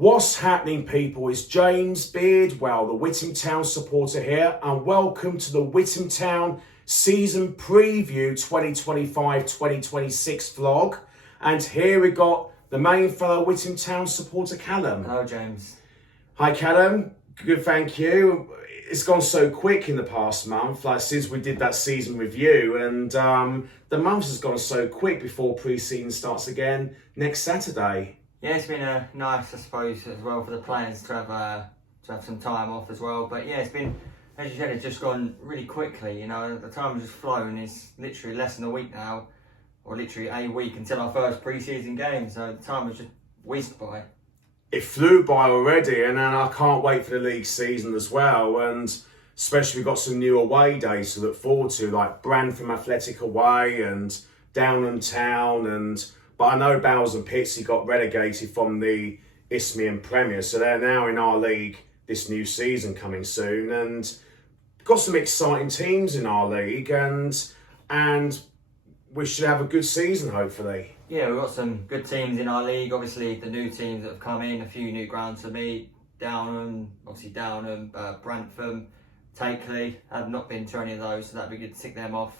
What's happening, people? It's James Beardwell, the Witham Town supporter here, and welcome to the Witham Town season preview 2025-2026 vlog. And here we got the main fellow Witham Town supporter, Callum. Hello, James. Hi, Callum. Good, thank you. It's gone so quick in the past month, like since we did that season review, and the month has gone so quick before pre-season starts again next Saturday. Yeah, it's been nice, I suppose, as well for the players to have some time off as well. But yeah, it's been, as you said, it's just gone really quickly. You know, the time has just flown. It's literally less than a week now, or literally a week until our first pre-season game. So the time has just whizzed by. It flew by already, and then I can't wait for the league season as well. And especially we've got some new away days to look forward to, like Brantham Athletic away and Witham Town. But I know Bowers and Pitsea got relegated from the Isthmian Premier, so they're now in our league this new season coming soon. And got some exciting teams in our league, and we should have a good season, hopefully. Yeah, we've got some good teams in our league. Obviously, the new teams that have come in, a few new grounds for me. Downham, Brantham, Takeley. I've not been to any of those, so that'd be good to tick them off.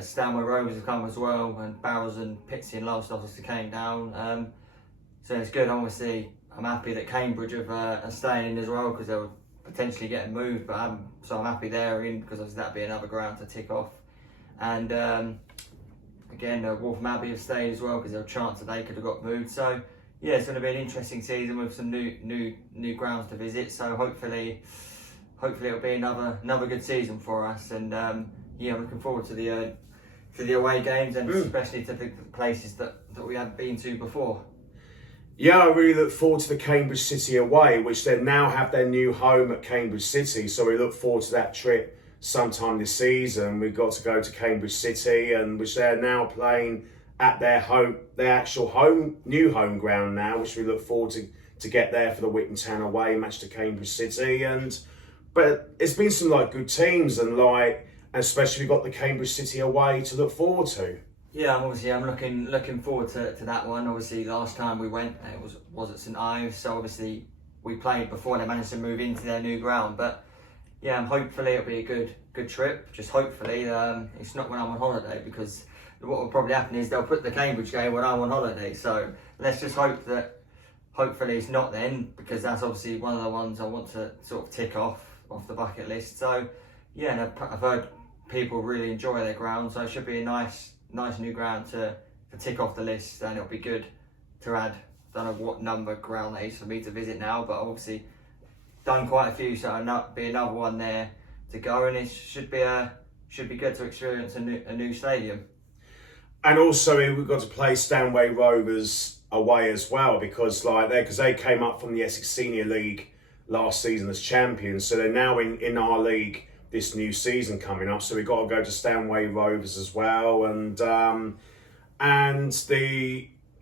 Stanway Rovers have come as well, and Bowers and Pitsea and Lowestoft obviously came down. So it's good. Obviously, I'm happy that Cambridge are staying in as well, because they were potentially getting moved. But I'm happy they're in, because obviously that'd be another ground to tick off. And again, Witham Abbey have stayed as well, because there was a chance that they could have got moved. So yeah, it's going to be an interesting season with some new grounds to visit. So hopefully it'll be another good season for us. And yeah, I'm looking forward to the away games, and especially to the places that we haven't been to before. Yeah, I really look forward to the Cambridge City away, which they now have their new home at Cambridge City. So we look forward to that trip sometime this season. We've got to go to Cambridge City, and which they're now playing at their actual new home ground now, which we look forward to get there for the Witham Town away match to Cambridge City. But it's been some good teams, and especially we've got the Cambridge City away to look forward to. Yeah, I'm looking forward to that one. Obviously, last time we went, it was at St Ives, so obviously we played before they managed to move into their new ground. But yeah, hopefully it'll be a good trip. Just hopefully, it's not when I'm on holiday, because what will probably happen is they'll put the Cambridge game when I'm on holiday. So let's just hope that hopefully it's not then, because that's obviously one of the ones I want to sort of tick off the bucket list. So yeah, and I've heard people really enjoy their ground, so it should be a nice new ground to tick off the list, and it'll be good to add. Don't know what number ground that is for me to visit now, but obviously done quite a few, so it'll be another one there to go, and it should be good to experience a new stadium. And also we've got to play Stanway Rovers away as well, because they came up from the Essex Senior League last season as champions, so they're now in our league this new season coming up. So we've got to go to Stanway Rovers as well, and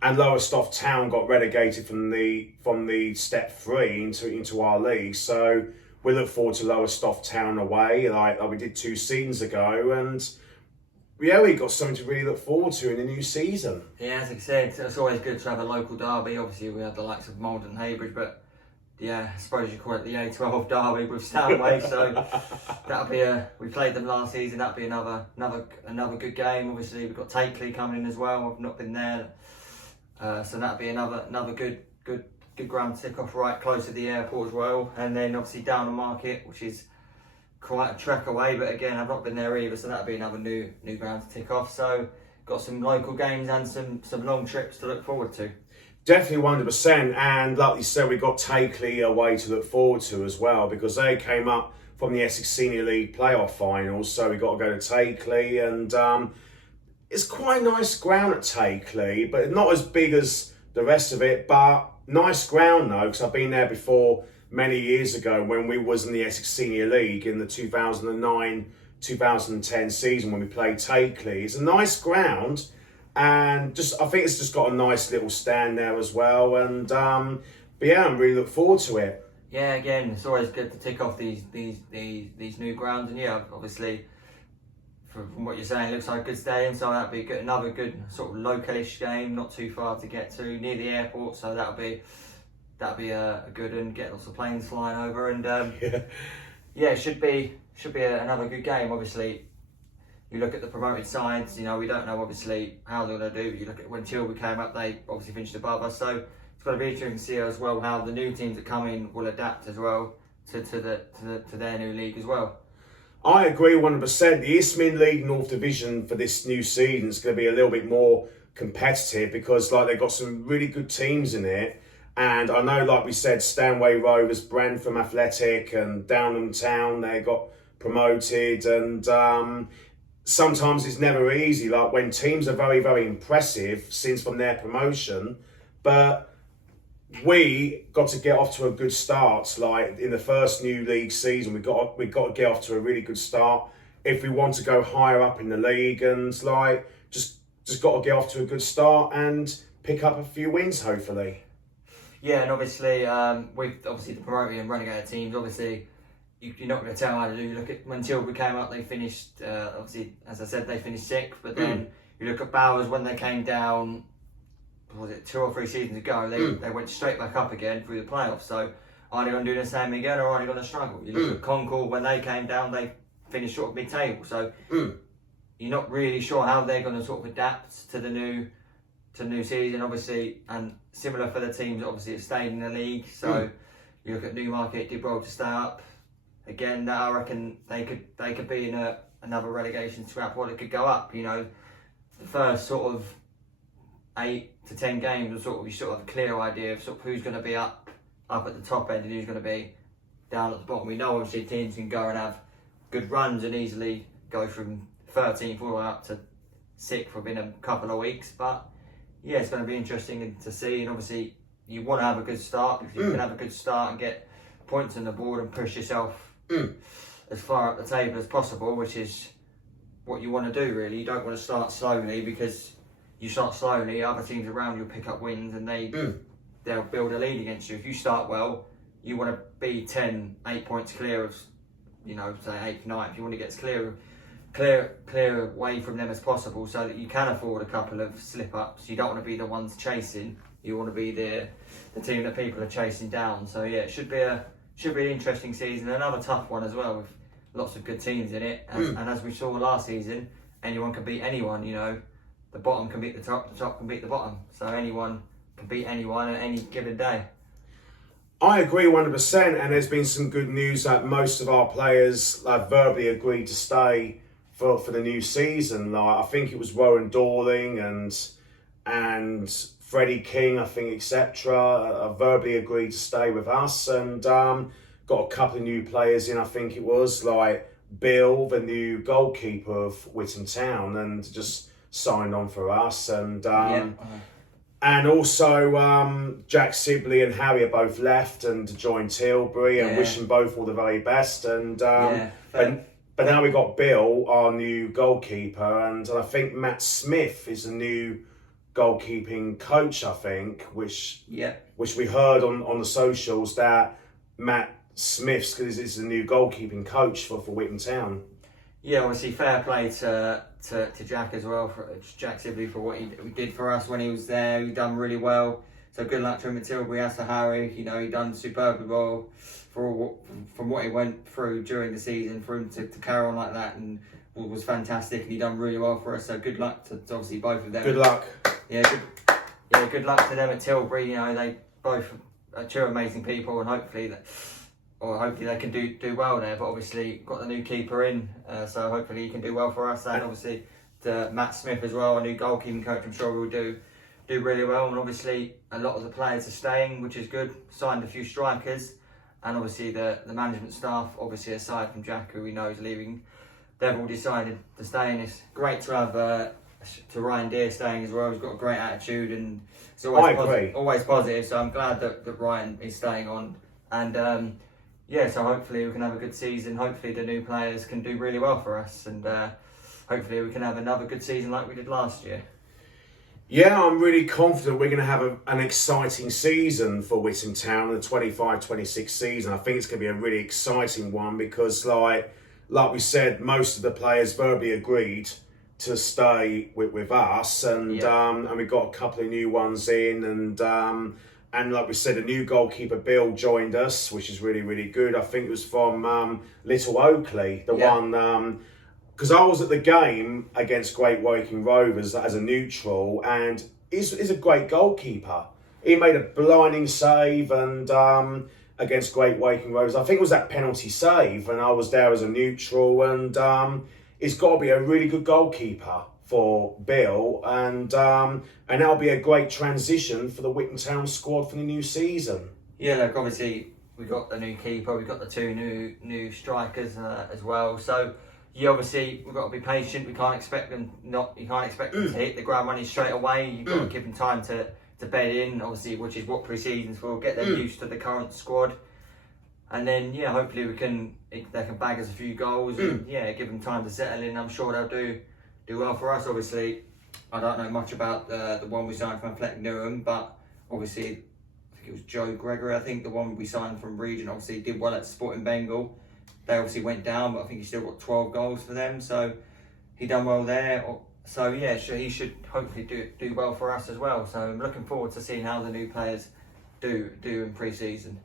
Lowestoft Town got relegated from the step 3 into our league. So we look forward to Lowestoft Town away, like we did 2 seasons ago, and yeah, we got something to really look forward to in the new season. Yeah, as I said, it's always good to have a local derby. Obviously, we had the likes of Malden and Haybridge, but yeah, I suppose you call it the A12 derby with Stanway. So we played them last season. That'll be another good game. Obviously, we've got Takeley coming in as well. I've not been there, so that'll be another good ground to tick off, right close to the airport as well. And then obviously Downham Market, which is quite a trek away, but again, I've not been there either, so that'll be another new ground to tick off. So got some local games and some long trips to look forward to. Definitely 100%, and like you said, we got Takeley away to look forward to as well, because they came up from the Essex Senior League playoff finals, so we got to go to Takeley, and it's quite a nice ground at Takeley, but not as big as the rest of it, but nice ground though, because I've been there before many years ago when we was in the Essex Senior League in the 2009-2010 season when we played Takeley. It's a nice ground, and I think it's just got a nice little stand there as well, and but yeah, I'm really looking forward to it. Yeah, again, it's always good to tick off these new grounds, and yeah, obviously from what you're saying, it looks like a good stadium, so that'll be another good sort of localish game, not too far to get to, near the airport, so that'll be that'd be a good, and get lots of planes flying over, and Yeah. it should be another good game. Obviously, you look at the promoted sides, we don't know obviously how they're going to do. You look at when Tilbury came up, they obviously finished above us, so it's going to be interesting to see as well how the new teams that come in will adapt as well to their new league as well. I agree 100%. The Isthmian League North Division for this new season is going to be a little bit more competitive because they've got some really good teams in it. And I know, like we said, Stanway Rovers, Brantham Athletic and Downham Town, they got promoted. And sometimes it's never easy, like when teams are very, very impressive since from their promotion. But we got to get off to a good start. Like in the first new league season, we got to get off to a really good start if we want to go higher up in the league, and just got to get off to a good start and pick up a few wins, hopefully. Yeah, and obviously with the promoted and relegated teams, obviously you're not going to tell how to do. You look at when Tilbury came up, they finished obviously, as I said, they finished sixth. But then you look at Bowers when they came down. Was it 2 or 3 seasons ago? They went straight back up again through the playoffs. So are they going to do the same again, or are they going to struggle? You look at Concord when they came down, they finished sort of mid-table. So you're not really sure how they're going to sort of adapt to the new season, obviously, and similar for the teams that obviously have stayed in the league. So you look at Newmarket, did well to stay up. Again, I reckon they could be in another relegation scrap, or they could go up. The first sort of 8 to 10 games will sort of have a clear idea of sort of who's going to be up at the top end and who's going to be down at the bottom. We know obviously teams can go and have good runs and easily go from 13th all the way up to 6th within a couple of weeks. But yeah, it's going to be interesting to see, and obviously you want to have a good start. If you can have a good start and get points on the board and push yourself as far up the table as possible, which is what you want to do really. You don't want to start slowly, because you start slowly, other teams around you pick up wins and they'll build a lead against you. If you start well, you want to be 8 points clear of, say 8th, 9th. You want to get as clear away from them as possible, so that you can afford a couple of slip-ups. You don't want to be the ones chasing. You want to be the team that people are chasing down. So yeah, it should be an interesting season, another tough one as well, with lots of good teams in it. And as we saw last season, anyone can beat anyone. The bottom can beat the top can beat the bottom. So anyone can beat anyone at any given day. I agree 100%, and there's been some good news that most of our players verbally agreed to stay for the new season. Like I think it was Warren Dorling and Freddie King, I think, etc. Verbally agreed to stay with us, and got a couple of new players in. I think it was like Bill, the new goalkeeper of Witham Town, and just signed on for us, and also Jack Sibley and Harry are both left and joined Tilbury, and wish them both all the very best. And but now we got Bill, our new goalkeeper, and I think Matt Smith is the new goalkeeping coach. I think, which we heard on the socials that Matt Smith is the new goalkeeping coach for Witham Town. Yeah, obviously fair play to Jack as well, for Jack Sibley, for what he did for us when he was there. He done really well. So good luck to him at Tilbury. As to Harry, he done superbly well from what he went through during the season. For him to carry on like that and was fantastic, and he done really well for us. So good luck to obviously both of them. Good luck. Good luck to them at Tilbury. They both are two amazing people, and hopefully they can do well there. But obviously got the new keeper in, so hopefully he can do well for us. And obviously to Matt Smith as well, a new goalkeeping coach. I'm sure we'll do really well. And obviously a lot of the players are staying, which is good. Signed a few strikers, and obviously the management staff, obviously aside from Jack, who we know is leaving, they've all decided to stay. And it's great to have to Ryan Deere staying as well. He's got a great attitude, and it's always positive. So I'm glad that Ryan is staying on. And so hopefully we can have a good season. Hopefully the new players can do really well for us, and hopefully we can have another good season like we did last year. Yeah, I'm really confident we're going to have an exciting season for Witham Town, the 25-26 season. I think it's going to be a really exciting one because, like we said, most of the players verbally agreed to stay with us, and we've got a couple of new ones in, and and like we said, a new goalkeeper, Bill, joined us, which is really, really good. I think it was from Little Oakley, the one. Because I was at the game against Great Woking Rovers as a neutral, and he's a great goalkeeper. He made a blinding save and against Great Woking Rovers. I think it was that penalty save, and I was there as a neutral. And he's got to be a really good goalkeeper for Bill, and that'll be a great transition for the Witham Town squad for the new season. Yeah, look, obviously we got the new keeper, we got the two new strikers as well. So yeah, obviously we've got to be patient. We can't expect them to hit the ground running straight away. You've got to give them time to bed in, obviously, which is what pre-seasons will get them used to the current squad. And then hopefully they can bag us a few goals and give them time to settle in. I'm sure they'll do well for us. Obviously, I don't know much about the one we signed from Athletic Newham, but obviously I think it was Joe Gregory. I think the one we signed from Region obviously did well at Sporting Bengal. They obviously went down, but I think he still got 12 goals for them, so he done well there. So yeah, he should hopefully do well for us as well. So I'm looking forward to seeing how the new players do in pre-season.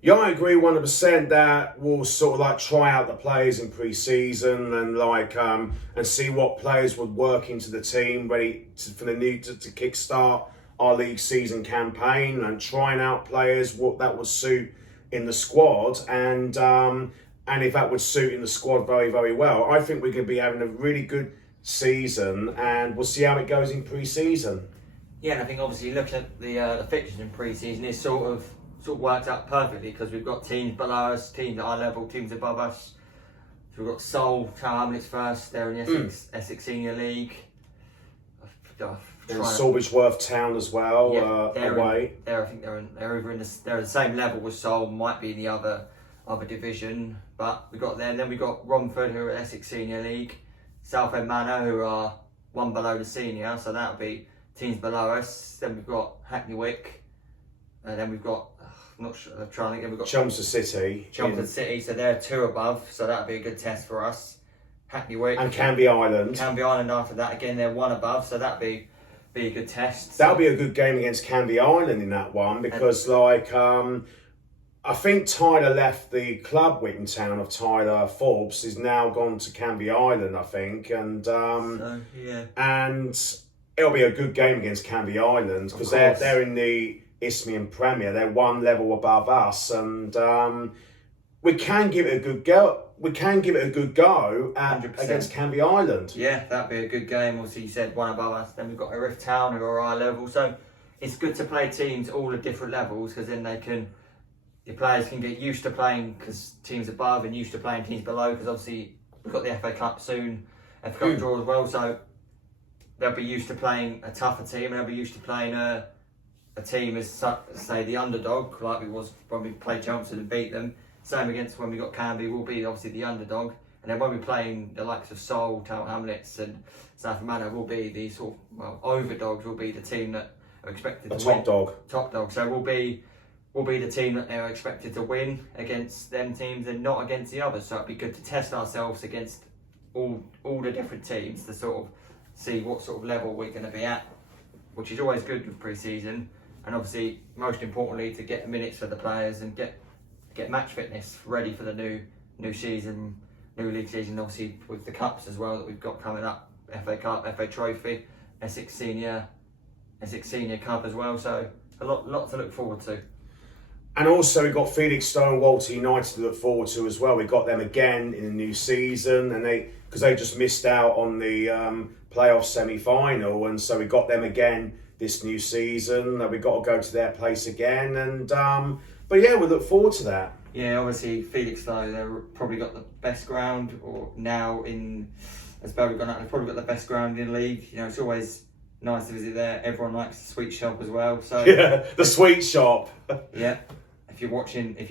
Yeah, I agree 100% that we'll sort of like try out the players in pre-season and and see what players would work into the team ready for the new to kickstart our league season campaign, and trying out players what that would suit in the squad, and if that would suit in the squad very, very well. I think we're going to be having a really good season, and we'll see how it goes in pre-season. Yeah, and I think obviously looking at the fixtures in pre-season, it's sort of worked out perfectly, because we've got teams below us, teams at our level, teams above us. So we've got Seoul, Tower Hamlets first, they're in the Essex Senior League. And Sawbridgeworth Town as well, away. I think they're the same level as Seoul, might be in the other division, but we got them. Then we got Romford, who are Essex Senior League, Southend Manor, who are one below the senior, so that'll be teams below us. Then we've got Hackney Wick, and then we've got I'm not sure. I'm trying to think. We've got Chelmsford City. City, so they're two above, so that'll be a good test for us. Hackney Wick and Canby Island. Canby Island after that, again they're one above, so that'll be a good test. That'll be a good game against Canby Island in that one, because I think Tyler left the club, Witham Town, of Tyler Forbes, is now gone to Canby Island, I think, and and it'll be a good game against Canby Island, because they're in the Isthmian Premier. They're one level above us, and we can give it a good go. We can give it a good go against Canby Island. Yeah, that'd be a good game. Obviously, you said one above us. Then we've got Witham Town, who are our level. So it's good to play teams all at different levels, because then your players can get used to playing teams above and used to playing teams below. Because obviously we've got the FA Cup soon, FA Cup draw as well. So they'll be used to playing a tougher team, and they'll be used to playing a team as, say, the underdog, like we was when we played Chelmsford and beat them. Same against when we got Canby, we'll be obviously the underdog. And then when we're playing the likes of Seoul, Tower Hamlets and South Manor, we'll be the overdogs, will be the team that are expected to win. Top dog. So we'll be the team that they're expected to win against them teams and not against the others. So it'd be good to test ourselves against all the different teams to sort of see what sort of level we're going to be at, which is always good with pre-season. And obviously, most importantly, to get the minutes for the players and get match fitness ready for the new season, new league season. Obviously, with the cups as well that we've got coming up, FA Cup, FA Trophy, Essex Senior Cup as well. So a lot to look forward to. And also we've got Felixstowe and Walter United to look forward to as well. We've got them again in the new season, and because they just missed out on the playoff semi-final, and so we got them again this new season. We've got to go to their place again, and but yeah, we look forward to that. Yeah, obviously Felixstowe, they've probably got the best ground, or now as Barry gone out, they've probably got the best ground in the league. You know, it's always nice to visit there. Everyone likes the sweet shop as well. So yeah, the sweet shop. Yeah. If you're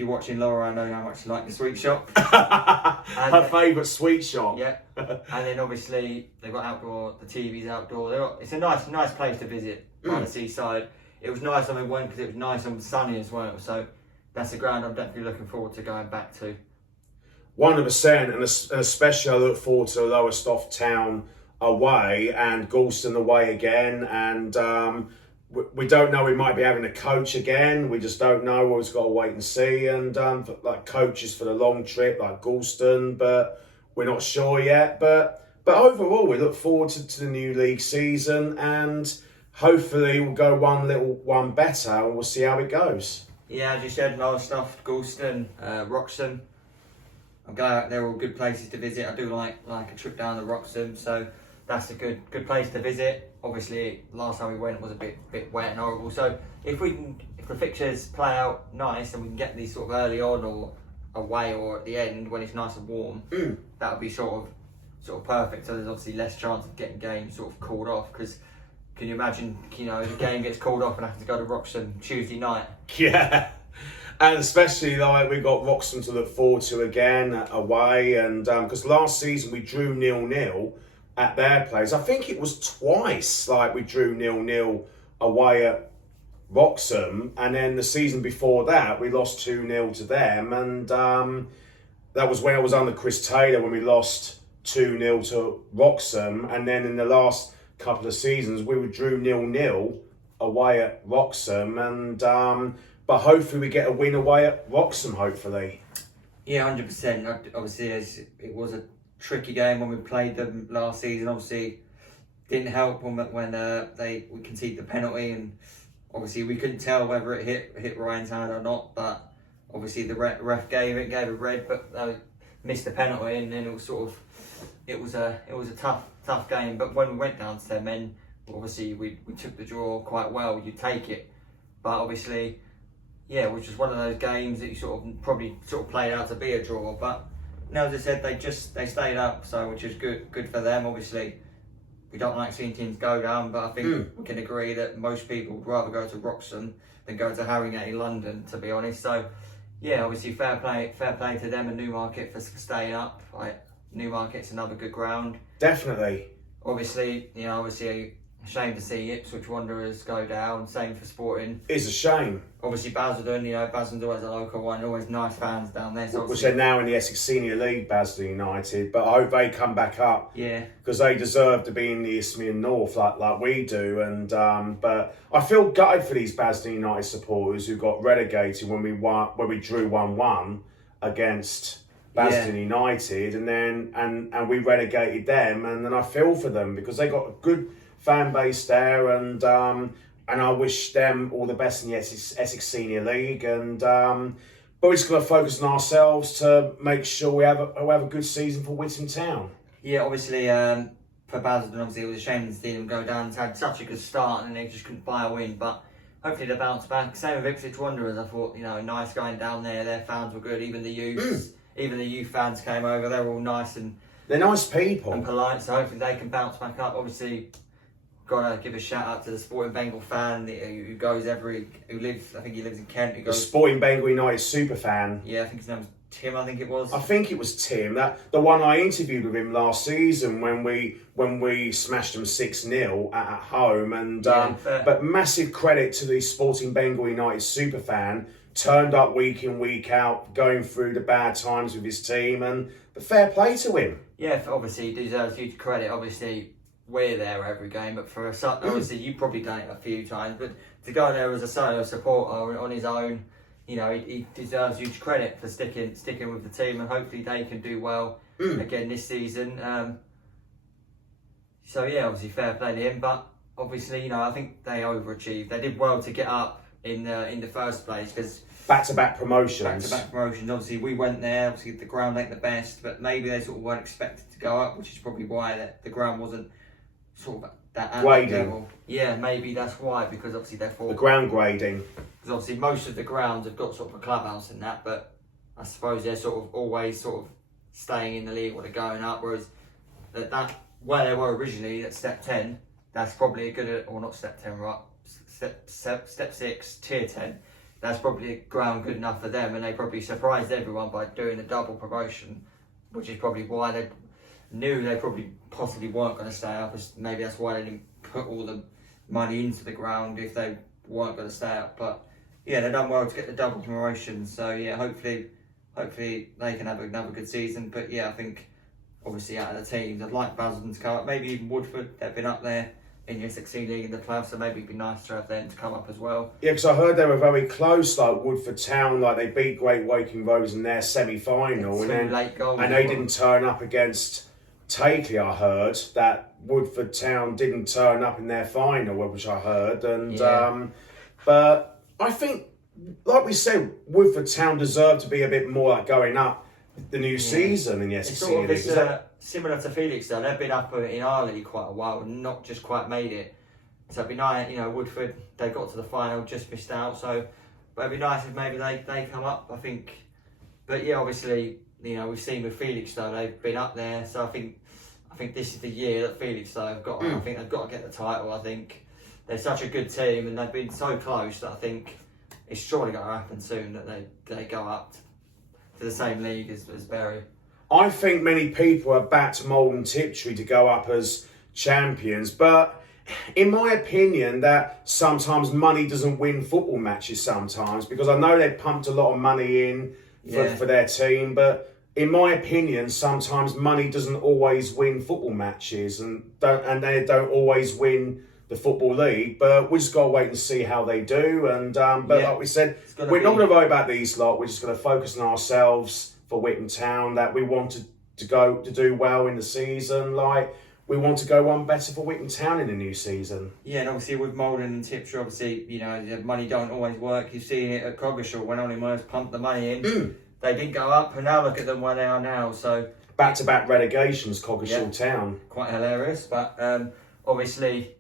watching Laura, I know how much you like the sweet shop. Her favourite sweet shop. Yeah. And then obviously they've got outdoor, the TV's outdoor. It's a nice place to visit by the seaside. It was nice when we went because it was nice and sunny as well. So that's a ground I'm definitely looking forward to going back to. 100%, and especially I look forward to Lowestoft Town away and Galston away again, and we don't know. We might be having a coach again. We just don't know. We've just got to wait and see. And like coaches for the long trip, like Galston, but we're not sure yet. But overall, we look forward to the new league season, and hopefully we'll go one better, and we'll see how it goes. Yeah, as you said, last off, Galston, Wroxham. I'm glad they're all good places to visit. I do like a trip down to Wroxham, so that's a good place to visit. Obviously, last time we went was a bit wet and horrible. So if the fixtures play out nice and we can get these sort of early on or away or at the end when it's nice and warm, that would be sort of perfect. So there's obviously less chance of getting games sort of called off. Because can you imagine, the game gets called off and I have to go to Wroxham Tuesday night? Yeah. And especially like we got Wroxham to look forward to again away, and because last season we drew 0-0 at their place. I think it was twice like we drew 0-0 away at Wroxham, and then the season before that we lost 2-0 to them, and that was when I was under Chris Taylor when we lost 2-0 to Wroxham, and then in the last couple of seasons we drew 0-0 away at Wroxham, and but hopefully we get a win away at Wroxham, hopefully. Yeah, 100%. Obviously, it was a tricky game when we played them last season. Obviously, didn't help when we conceded the penalty, and obviously we couldn't tell whether it hit Ryan's hand or not. But obviously the ref gave a red, but they missed the penalty, and then it was a tough game. But when we went down to 10 men, obviously we took the draw quite well. You take it, but obviously. Yeah, which was one of those games that you probably played out to be a draw. But now, as I said, they stayed up, so which is good for them. Obviously, we don't like seeing teams go down, but I think we can agree that most people would rather go to Wroxham than go to Harringay in London, to be honest. So, yeah, obviously fair play to them and Newmarket for staying up. Newmarket's another good ground. Definitely. Obviously, a shame to see Ipswich Wanderers go down. Same for Sporting. It's a shame. Obviously, Basildon, Basildon's always a local one. Always nice fans down there. So which they're now in the Essex Senior League, Basildon United. But I hope they come back up. Yeah. Because they deserve to be in the Isthmian North like we do. And but I feel gutted for these Basildon United supporters who got relegated when we drew 1-1 against Basildon United, and then and we relegated them, and then I feel for them because they got a good fan base there, and I wish them all the best in the Essex Senior League, and but we're just got to focus on ourselves to make sure we have a good season for Witham Town. Yeah, obviously for Basildon, obviously it was a shame to see them go down. It's had such a good start and they just couldn't buy a win, but hopefully they bounce back. Same with Ipswich Wanderers. I thought nice going down there. Their fans were good. Even the youth fans came over. They were all nice and they're nice people and polite. So hopefully they can bounce back up. Obviously. Gotta give a shout out to the Sporting Bengal fan who lives. I think he lives in Kent. The Sporting Bengal United super fan. Yeah, I think his name was Tim. I think it was. I think it was Tim. The one I interviewed with him last season when we smashed them 6-0 at home, and but massive credit to the Sporting Bengal United super fan. Turned up week in week out, going through the bad times with his team, and the fair play to him. Yeah, obviously he deserves huge credit. Obviously. We're there every game, but for obviously you've probably done it a few times, but to go there as a solo supporter on his own, he deserves huge credit for sticking with the team, and hopefully they can do well again this season. So yeah, obviously fair play to him, but obviously I think they overachieved. They did well to get up in the first place because back-to-back promotions. Obviously we went there. Obviously the ground ain't the best, but maybe they sort of weren't expected to go up, which is probably why the ground wasn't. Sort of that grading. Level. Yeah, maybe that's why, because obviously the ground grading. Because obviously most of the grounds have got sort of a clubhouse in that, but I suppose they're sort of always sort of staying in the league or they're going up. Whereas that where they were originally at step 10, that's probably a good, or not step 10, right? Step 6, tier 10. That's probably a ground good enough for them, and they probably surprised everyone by doing a double promotion, which is probably why they knew they probably possibly weren't going to stay up. Maybe that's why they didn't put all the money into the ground if they weren't going to stay up. But yeah, they've done well to get the double promotion. So yeah, hopefully they can have another good season. But yeah, I think obviously out of the teams, I'd like Basildon to come up. Maybe even Woodford. They've been up there in the Essex League in the club, so maybe it'd be nice to have them to come up as well. Yeah, because I heard they were very close, like Woodford Town, like they beat Great Woking Rovers in their semi-final, and then late goals and they didn't turn up against Takeley. I heard that Woodford Town didn't turn up in their final, which I heard, and but I think, like we said, Woodford Town deserved to be a bit more like going up the new season in the Essex League. It's similar to Felix though. They've been up in our league quite a while and not just quite made it. So it'd be nice, Woodford, they got to the final, just missed out. So, but it'd be nice if maybe they come up, I think. But yeah, obviously, we've seen with Felix though, they've been up there. So I think this is the year that Felix though have got. I think they've got to get the title. I think they're such a good team and they've been so close that I think it's surely going to happen soon that they go up to the same league as Bury. I think many people are backed Malden Tiptree to go up as champions, but in my opinion, that sometimes money doesn't win football matches sometimes, because I know they've pumped a lot of money in for their team, but in my opinion, sometimes money doesn't always win football matches and they don't always win the Football League, but we just got to wait and see how they do. And like we said, we're not going to worry about these lot. We're just going to focus on ourselves for Witham Town, that we wanted to do well in the season. Like, we want to go one better for Witham Town in the new season. Yeah, and obviously with Malden and Tiptree, obviously, the money don't always work. You've seen it at Coggeshall when Ollie Myers pumped the money in. They didn't go up, and now look at them where they are now. So back-to-back relegations, Coggeshall Town. Quite hilarious, but obviously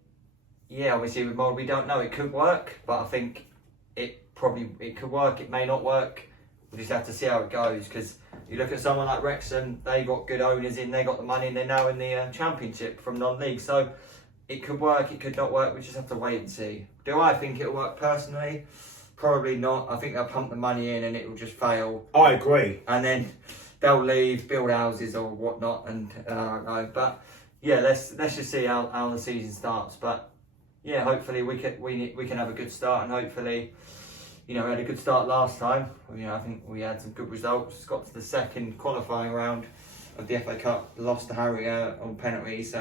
with Malden, we don't know. It could work, but I think it could work. It may not work. We just have to see how it goes, because you look at someone like Wrexham, they got good owners in, they got the money, and they're now in the Championship from non-league. So it could work, it could not work. We just have to wait and see. Do I think it'll work personally? Probably not. I think they'll pump the money in and it will just fail. I agree. And then they'll leave, build houses or whatnot, and I don't know. But yeah, let's just see how the season starts. But yeah, hopefully we can have a good start, and hopefully, we had a good start last time. I think we had some good results. Got to the second qualifying round of the FA Cup, lost to Harrier on penalties,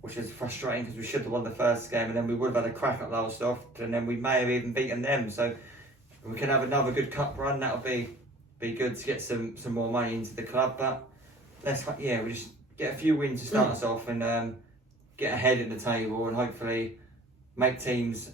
which is frustrating because we should have won the first game, and then we would have had a crack at Lowestoft, and then we may have even beaten them. So if we can have another good cup run, that'll be good to get some more money into the club. But we just get a few wins to start us off and get ahead in the table, and hopefully make teams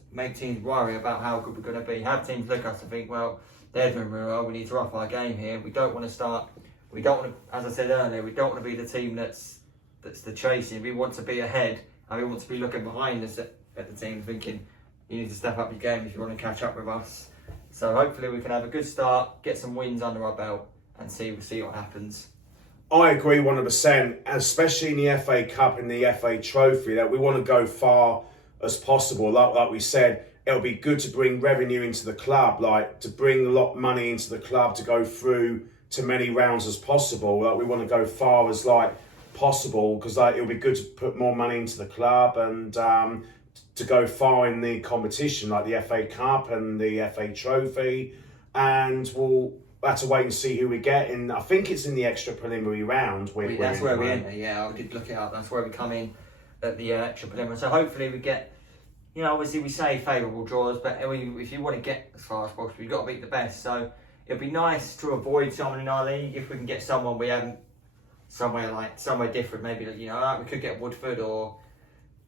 worry about how good we're going to be. Have teams look at us and think, well, they're doing really well, we need to up our game here. We don't want to, as I said earlier, we don't want to be the team that's the chasing. We want to be ahead, and we want to be looking behind us at the team thinking, you need to step up your game if you want to catch up with us. So hopefully we can have a good start, get some wins under our belt, and see what happens. I agree 100%, especially in the FA Cup and the FA Trophy, that we want to go far as possible. Like we said, it'll be good to bring revenue into the club, like to bring a lot of money into the club, to go through to many rounds as possible. Like, we want to go far as possible, because it'll be good to put more money into the club and to go far in the competition, like the FA Cup and the FA Trophy. And we'll have to wait and see who we get in. I think it's in the extra preliminary round. That's where we enter. Yeah, I did look it up. That's where we come in at the extra preliminary. So hopefully we get, obviously we say favourable draws, but if you want to get as far as possible, you've got to beat the best. So it'd be nice to avoid someone in our league if we can get someone we haven't, somewhere different. Maybe we could get Woodford, or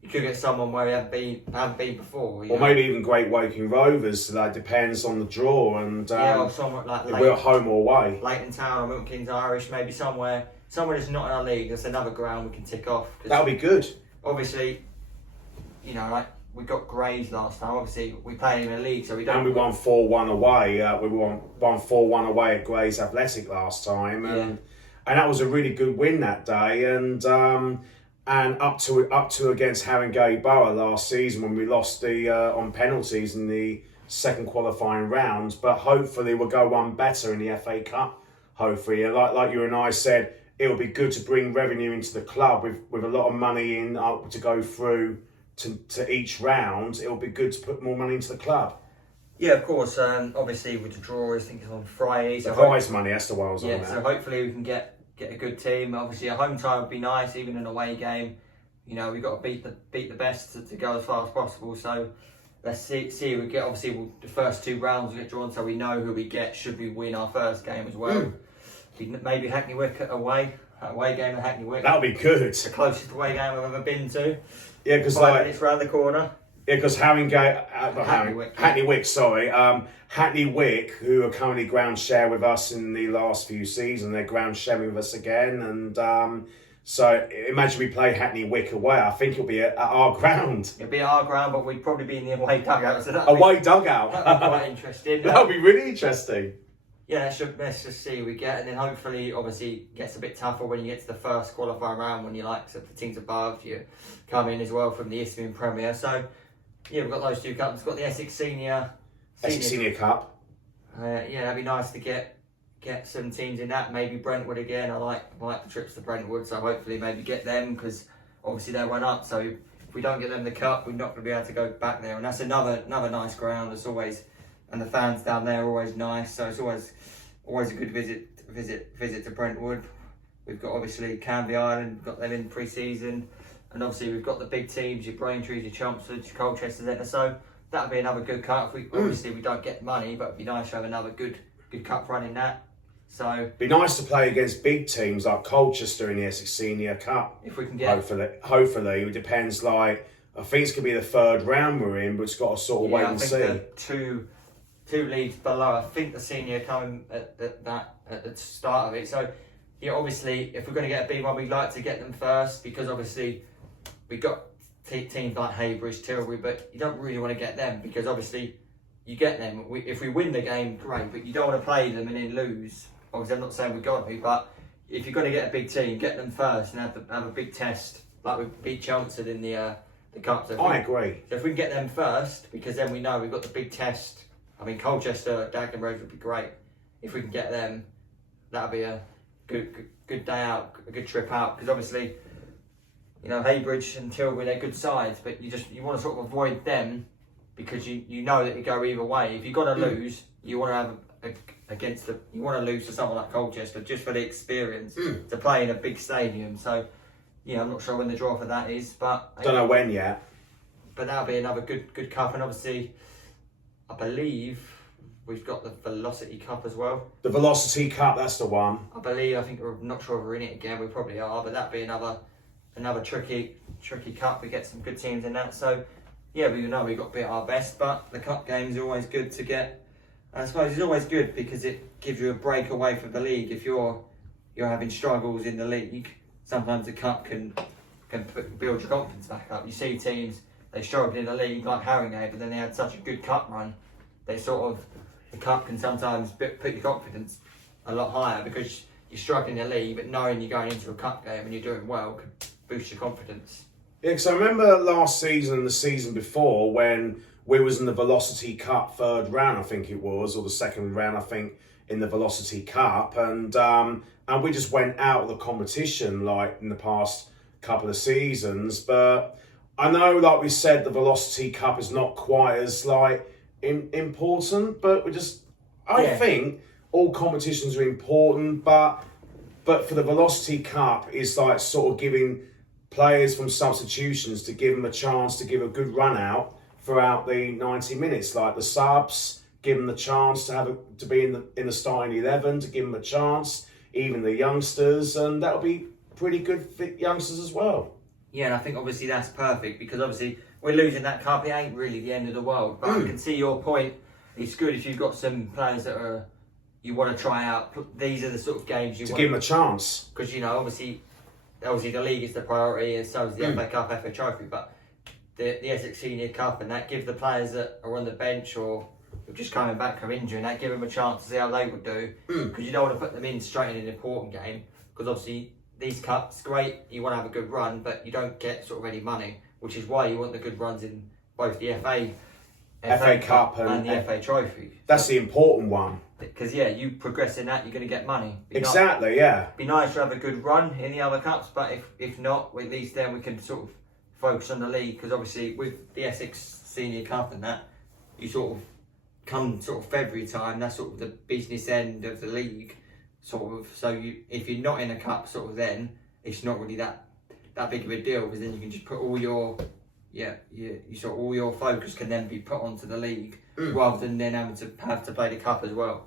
you could get someone where we haven't been before. Or maybe even Great Woking Rovers. So that depends on the draw, and or somewhere like if we're at home or away. Witham Town or Milton Keynes Irish, maybe somewhere that's not in our league. That's another ground we can tick off. That'll be good. Obviously, we got Grays last time. Obviously, we played in a league, so we don't. And we won 4-1 away. We won 4-1 away at Grays Athletic last time, and that was a really good win that day. And up to against Haringey Borough last season, when we lost on penalties in the second qualifying round. But hopefully we'll go one better in the FA Cup. Hopefully, like you and I said, it'll be good to bring revenue into the club with a lot of money in to go through to each round. It'll be good to put more money into the club. Yeah, of course. Obviously, with the draw, I think it's on Friday. So the prize money, that's the one I was on that. So hopefully we can get a good team. Obviously, a home tie would be nice, even an away game. You know, we've got to beat the best to go as far as possible. So let's see. We get the first 2 rounds will get drawn, so we know who we get. Should we win our first game as well? Maybe Hackney Wick away game at Hackney Wick. That'll be good. The closest away game I've ever been to. Yeah, because 5 minutes round the corner. Yeah, because Hackney Wick, who are currently ground share with us in the last few seasons, they're ground sharing with us again, and so imagine we play Hackney Wick away. I think it'll be at our ground. It'll be at our ground, but we'd probably be in the away dugout. So away dugout. That'd be quite interesting. That'll be really interesting. Yeah, let's just see who we get, and then hopefully, obviously, it gets a bit tougher when you get to the first qualifying round when you so the teams above you come in as well from the Isthmian Premier. So. Yeah, we've got those 2 cups. We've got the Essex Senior Cup. Yeah, that'd be nice to get some teams in that. Maybe Brentwood again. I like the trips to Brentwood, so hopefully maybe get them because obviously they went up. So if we don't get them the cup, we're not going to be able to go back there. And that's another nice ground. It's always, and the fans down there are always nice. So it's always a good visit to Brentwood. We've got obviously Canvey Island. Got them in pre-season. And obviously we've got the big teams, your Braintrees, your Chelmsfords, your Colchesters, so that'll be another good cup. Obviously we don't get money, but it'd be nice to have another good cup run in that. So be nice to play against big teams like Colchester in the Essex Senior Cup. If we can get hopefully it depends. I think it's gonna be the 3rd round we're in, but it's got to sort of wait and see. The two leagues below. I think the senior coming at the start of it. So yeah, obviously if we're going to get a big one, we'd like to get them first because obviously. We've got teams like Haybridge, Tilbury, but you don't really want to get them because obviously you get them. If we win the game, great, but you don't want to play them and then lose. Obviously, I'm not saying we've got to, but if you're going to get a big team, get them first and have a big test like we beat Chelmsford in the Cup. So I agree. So if we can get them first, because then we know we've got the big test. I mean, Colchester, Dagenham Road would be great. If we can get them, that'll be a good day out, a good trip out, because obviously. You know, Haybridge and Tilbury, they're good sides, but you want to sort of avoid them because you know that you go either way. If you've got to lose, you want to have you want to lose to someone like Colchester just for the experience to play in a big stadium. So, yeah, I'm not sure when the draw for that is, but don't know when yet. But that'll be another good cup, and obviously, I believe we've got the Velocity Cup as well. The Velocity Cup, that's the one. I think we're not sure if we're in it again. We probably are, but that'd be another tricky cup. We get some good teams in that, so yeah, we know we've got to be at our best, but the cup games are always good to get. And I suppose it's always good because it gives you a break away from the league. If you're having struggles in the league, sometimes the cup can build your confidence back up. You see teams, they struggled in the league like Harringay, but then they had such a good cup run. The cup can sometimes put your confidence a lot higher because you're struggling in the league, but knowing you're going into a cup game and you're doing well could boost your confidence. Yeah, because I remember last season and the season before when we was in the Velocity Cup 3rd round, I think it was, or the 2nd round, I think, in the Velocity Cup, and we just went out of the competition like in the past couple of seasons. But I know, like we said, the Velocity Cup is not quite as important, but I think all competitions are important, but for the Velocity Cup, it's like sort of giving players from substitutions to give them a chance to give a good run out throughout the 90 minutes. Like the subs, give them the chance to be in the starting 11, to give them a chance, even the youngsters, and that'll be pretty good for youngsters as well. Yeah, and I think obviously that's perfect because obviously we're losing that cup. It ain't really the end of the world, but I can see your point. It's good if you've got some players that you want to try out. These are the sort of games you want to give them a chance. Because, you know, obviously the league is the priority and so is the FA Cup, FA Trophy, but the Essex Senior Cup, and that gives the players that are on the bench or just coming back from injury, and that give them a chance to see how they would do. Because you don't want to put them in straight in an important game, because obviously these cups, great, you want to have a good run, but you don't get sort of any money, which is why you want the good runs in both the FA Cup and the FA Trophy. That's the important one. Because, yeah, you progress in that, you're going to get money. Exactly, yeah. Be nice to have a good run in the other cups, but if not, at least then we can sort of focus on the league. Because obviously with the Essex Senior Cup and that, you sort of come sort of February time, that's sort of the business end of the league, sort of. So if you're not in a cup sort of then, it's not really that that big of a deal, because then you can just put all your all your focus can then be put onto the league rather than then having to play the cup as well.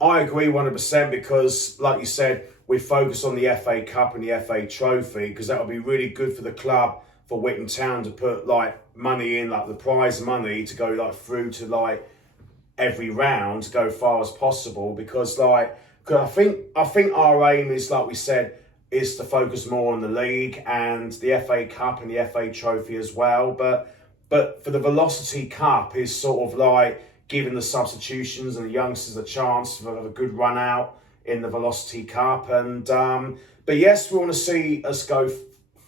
I agree 100% because, like you said, we focus on the FA Cup and the FA Trophy because that would be really good for the club, for Witham Town to put like money in, like the prize money to go like through to like every round, to go far as possible. Because like, cause I think our aim is, like we said, is to focus more on the league and the FA Cup and the FA Trophy as well. But for the Velocity Cup is sort of like giving the substitutions and the youngsters a chance for a good run out in the Velocity Cup. And but yes, we want to see us go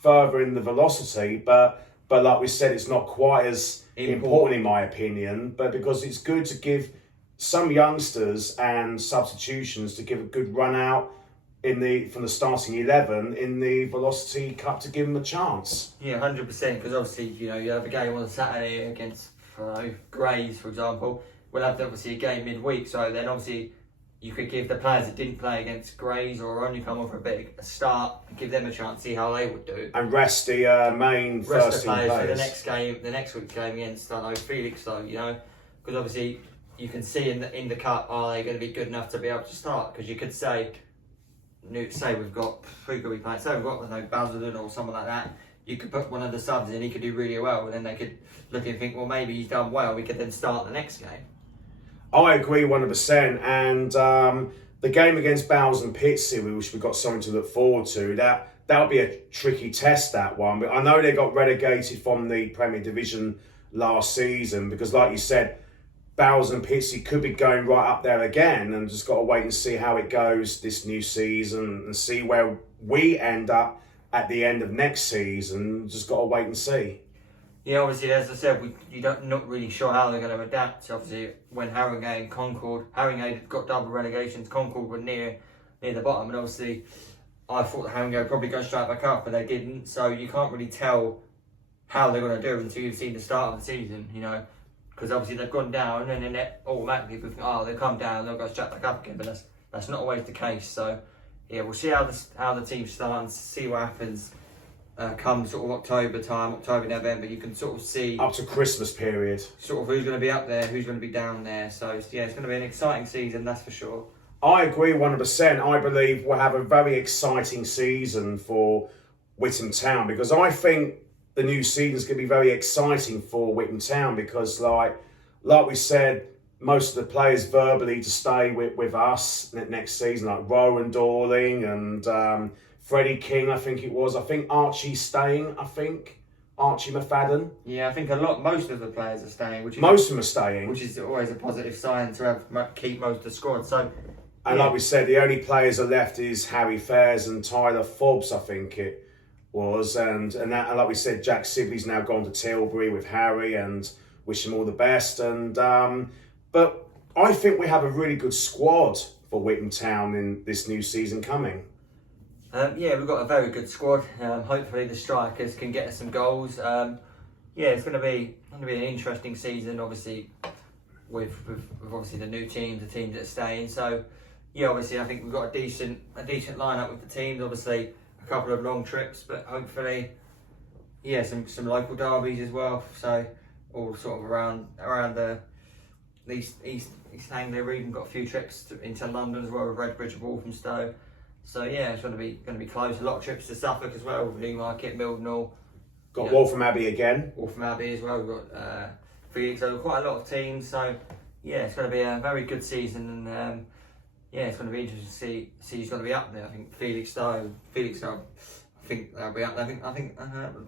further in the Velocity, but like we said, it's not quite as important in my opinion. But because it's good to give some youngsters and substitutions to give a good run out from the starting 11 in the Velocity Cup to give them a chance. Yeah, 100%. Because obviously, you have a game on Saturday against Grays, for example. We'll have obviously a game midweek, so then obviously you could give the players that didn't play against Grays or only come off for a start and give them a chance, see how they would do. And rest the main first team players for the next week's game against Felix, though, because obviously you can see in the cup, are they going to be good enough to be able to start? Because you could say we've got who could we play? Say we've got Basildon or someone like that. You could put one of the subs in, he could do really well, and then they could look and think, well, maybe he's done well. We could then start the next game. I agree 100%, and the game against Bowles and Pitsea, which we've got something to look forward to. That'll be a tricky test, that one. But I know they got relegated from the Premier Division last season because, like you said, Bowles and Pitsea could be going right up there again, and just got to wait and see how it goes this new season and see where we end up at the end of next season. Just got to wait and see. Yeah, obviously, as I said, not really sure how they're going to adapt. Obviously, when Harringay and Concord got double relegations, Concord were near the bottom, and obviously, I thought that Harringay would probably go straight back up, but they didn't. So you can't really tell how they're going to do until you've seen the start of the season, because obviously they've gone down, and then automatically people think, they'll come down, they'll go straight back up again. But that's not always the case. So yeah, we'll see how the team starts, see what happens. Come sort of October, November, you can sort of see up to Christmas period, sort of who's going to be up there, who's going to be down there. So yeah, it's going to be an exciting season, that's for sure. I agree 100%. I believe we'll have a very exciting season for Witham Town because I think the new season is going to be very exciting for Witham Town because, like we said, most of the players verbally to stay with us next season, like Rowan Dorling and Freddie King, I think it was. I think Archie's staying, Archie McFadden. Yeah, I think most of the players are staying. Most of them are staying. Which is always a positive sign to keep most of the squad. So, and like we said, the only players are left is Harry Fairs and Tyler Fobbs, I think it was. And like we said, Jack Sibley's now gone to Tilbury with Harry and wish him all the best. And but I think we have a really good squad for Witham Town in this new season coming. Yeah, we've got a very good squad. Hopefully the strikers can get us some goals. Yeah, it's going to be an interesting season. Obviously, with obviously the new teams, the teams that are staying. So yeah, obviously I think we've got a decent lineup with the teams. Obviously a couple of long trips, but hopefully, yeah, some local derbies as well. So all sort of around the East Anglia region. Got a few trips into London as well with Redbridge and Walthamstow. So yeah, it's going to be close. A lot of trips to Suffolk as well with Newmarket, Mildenhall. Got Waltham Abbey again. Waltham Abbey as well. We've got Felix. So quite a lot of teams. So yeah, it's going to be a very good season, and yeah, it's going to be interesting to see who's going to be up there. I think Felix, I think they'll be up there. I think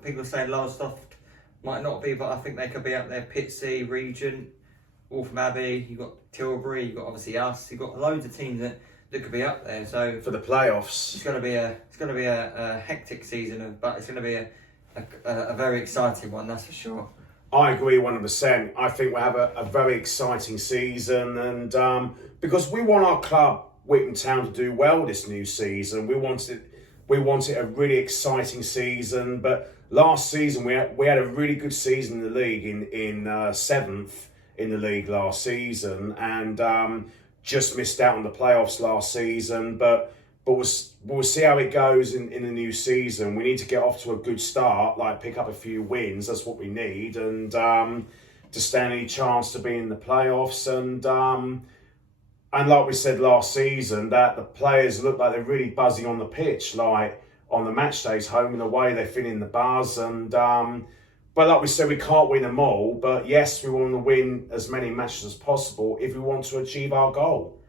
people are saying Lowestoft might not be, but I think they could be up there. Pitsea, Regent, Waltham Abbey. You've got Tilbury. You've got obviously us. You've got loads of teams that could be up there. So for the playoffs, it's going to be a hectic season, but it's going to be a very exciting one, that's for sure. I agree 100%. I think we'll have a very exciting season, and because we want our club Witham Town to do well this new season, we wanted a really exciting season. But last season we had a really good season in the league, in 7th in the league last season, and just missed out on the playoffs last season. But but we'll see how it goes in the new season. We need to get off to a good start, like pick up a few wins. That's what we need, and to stand any chance to be in the playoffs. And like we said last season, that the players look like they're really buzzing on the pitch, like on the match days, home and away, they're feeling the buzz. And but like we said, we can't win them all. But yes, we want to win as many matches as possible if we want to achieve our goal.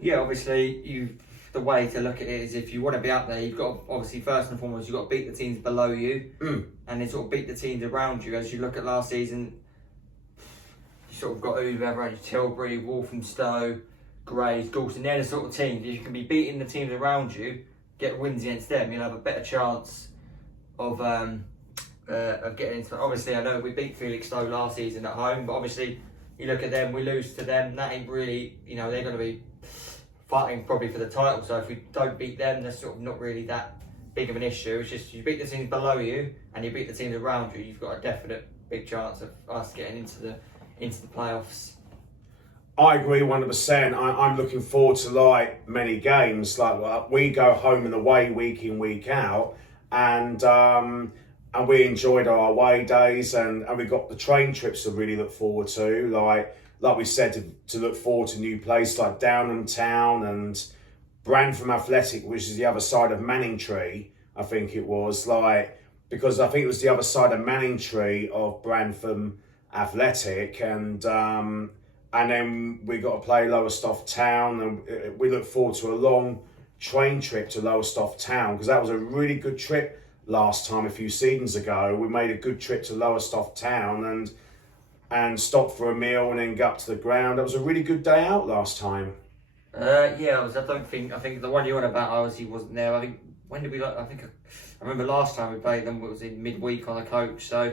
Yeah, obviously, the way to look at it is if you want to be up there, you've got obviously first and foremost, you've got to beat the teams below you, and then sort of beat the teams around you. As you look at last season, you sort of got whoever, Tilbury, Walthamstow, Grays, Galston. They're the sort of teams. If you can be beating the teams around you, get wins against them, you'll have a better chance of getting into. Obviously, I know we beat Felixstowe last season at home, but obviously you look at them, we lose to them. That ain't really, they're going to be fighting probably for the title. So if we don't beat them, that's sort of not really that big of an issue. It's just you beat the teams below you and you beat the teams around you, you've got a definite big chance of us getting into the playoffs. I agree 100%. I'm looking forward to like many games. Like we go home and away week in, week out, and we enjoyed our away days, and we got the train trips to really look forward to. Like we said, to look forward to new places like Witham Town and Witham Athletic, which is the other side of Manningtree. I think it was because I think it was the other side of Manningtree of Witham Athletic, and then we got to play Lowestoft Town, and we look forward to a long train trip to Lowestoft Town, because that was a really good trip last time, a few seasons ago. We made a good trip to Lowestoft Town and stopped for a meal and then got up to the ground. That was a really good day out last time. I think the one you're on about, I obviously wasn't there. I think, when did we, I remember last time we played them, it was in midweek on a coach. So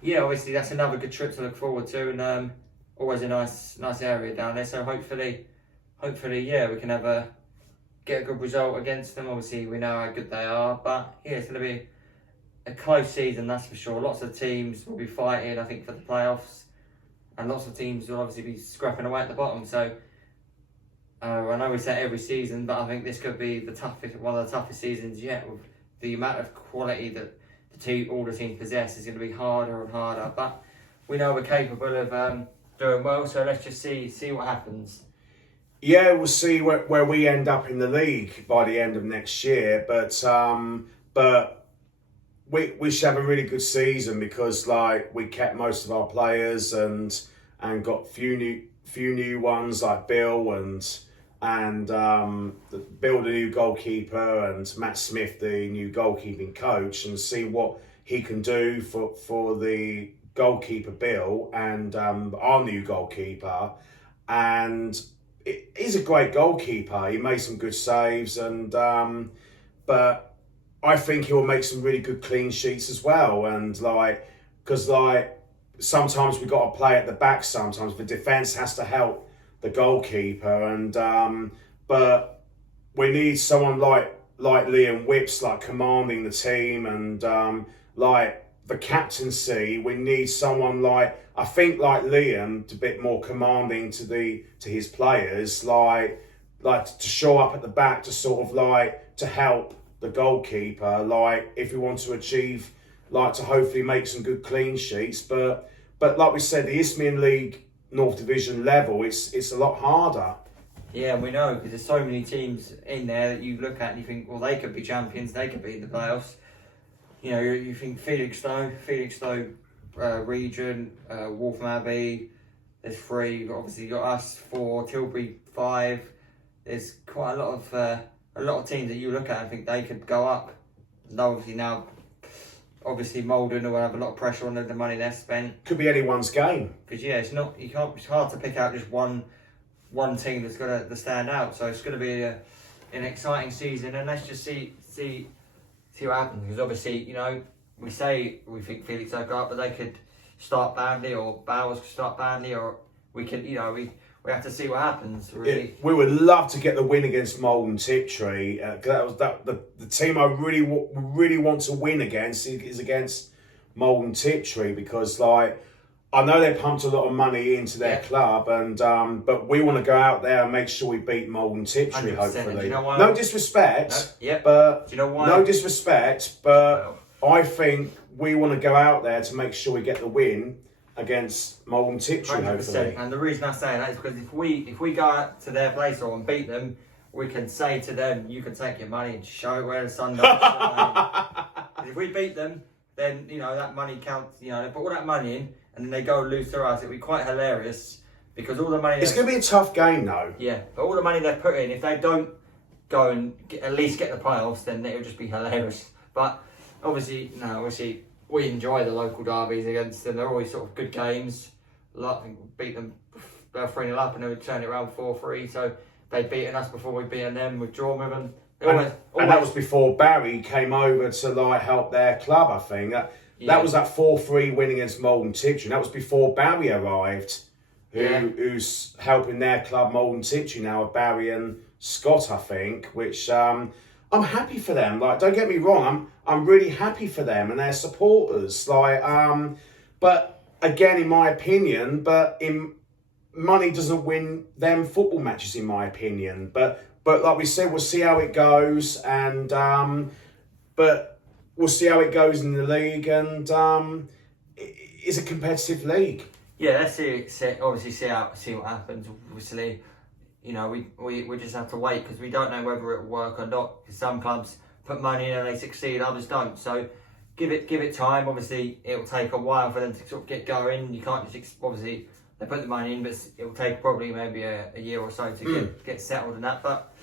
yeah, obviously that's another good trip to look forward to, and always a nice area down there. So hopefully, yeah, we can get a good result against them. Obviously, we know how good they are, but yeah, it's going to be a close season, that's for sure. Lots of teams will be fighting, I think, for the playoffs, and lots of teams will obviously be scrapping away at the bottom. So I know we say every season, but I think this could be one of the toughest seasons yet. With the amount of quality that all the teams possess, is going to be harder and harder. But we know we're capable of doing well, so let's just see what happens. Yeah, we'll see where we end up in the league by the end of next year, but we should have a really good season, because we kept most of our players and got few new ones like Bill and Bill, the new goalkeeper, and Matt Smith, the new goalkeeping coach, and see what he can do for the goalkeeper Bill and our new goalkeeper. And he's a great goalkeeper. He made some good saves, and but I think he will make some really good clean sheets as well. And because sometimes we got to play at the back. Sometimes the defense has to help the goalkeeper, and but we need someone like Liam Whips, commanding the team, and the captaincy. We need someone I think Liam, to be more commanding to his players, to show up at the back, to sort of to help the goalkeeper, if we want to achieve, to hopefully make some good clean sheets. But like we said, the Isthmian League North Division level, it's a lot harder. Yeah, we know, because there's so many teams in there that you look at and you think, well, they could be champions, they could be in the playoffs. You think Felixstowe region, Waltham Abbey, there's 3. Obviously, you got us 4, Tilbury 5. There's quite a lot of teams that you look at and think they could go up. And obviously Malden will have a lot of pressure on the money they've spent. Could be anyone's game. Because it's hard to pick out just one team that's going to stand out. So it's going to be an exciting season, and let's just see what happens. Because obviously, we say we think Felix will go up, but they could start badly, or Bowers could start badly, or we could, we have to see what happens. Really, yeah, we would love to get the win against Malden Tiptree. The team I really want to win against is against Malden Tiptree, because I know they pumped a lot of money into their club, and but we want to go out there and make sure we beat Malden Tiptree, hopefully. Do you know why? No disrespect, No, but do you know why? No disrespect, but I think we want to go out there to make sure we get the win against Malden Tiptree, 100%. hopefully. And the reason I say that is because if we go out to their place or and beat them, we can say to them, you can take your money and show it where the sun don't shine. If we beat them, then, you know, that money counts, you know, they put all that money in and then they go lose to us. It'd be quite hilarious because all the money... It's going to be a tough game, though. Yeah, but all the money they've put in, if they don't go and at least get the playoffs, then it'll just be hilarious. But obviously, we enjoy the local derbies against them. They're always sort of good games. I think we beat them 3-0 up and then we turn it around 4-3. So they've beaten us before we've beaten them. We've drawn with them. And that was before Barry came over to help their club, I think. That was that 4-3 win against Malden Tiptree. That was before Barry arrived, who's helping their club, Malden Tiptree, now with Barry and Scott, I think, which I'm happy for them. Don't get me wrong, I'm really happy for them and their supporters. But again, in my opinion, money doesn't win them football matches, in my opinion. But like we said, we'll see how it goes, and but we'll see how it goes in the league, and it's a competitive league. Yeah, let's obviously see what happens. Obviously, you know, we just have to wait because we don't know whether it will work or not. Because some clubs put money in and they succeed, others don't. So give it time. Obviously, it will take a while for them to sort of get going. You can't just obviously they put the money in, but it will take probably maybe a year or so to get settled and that. But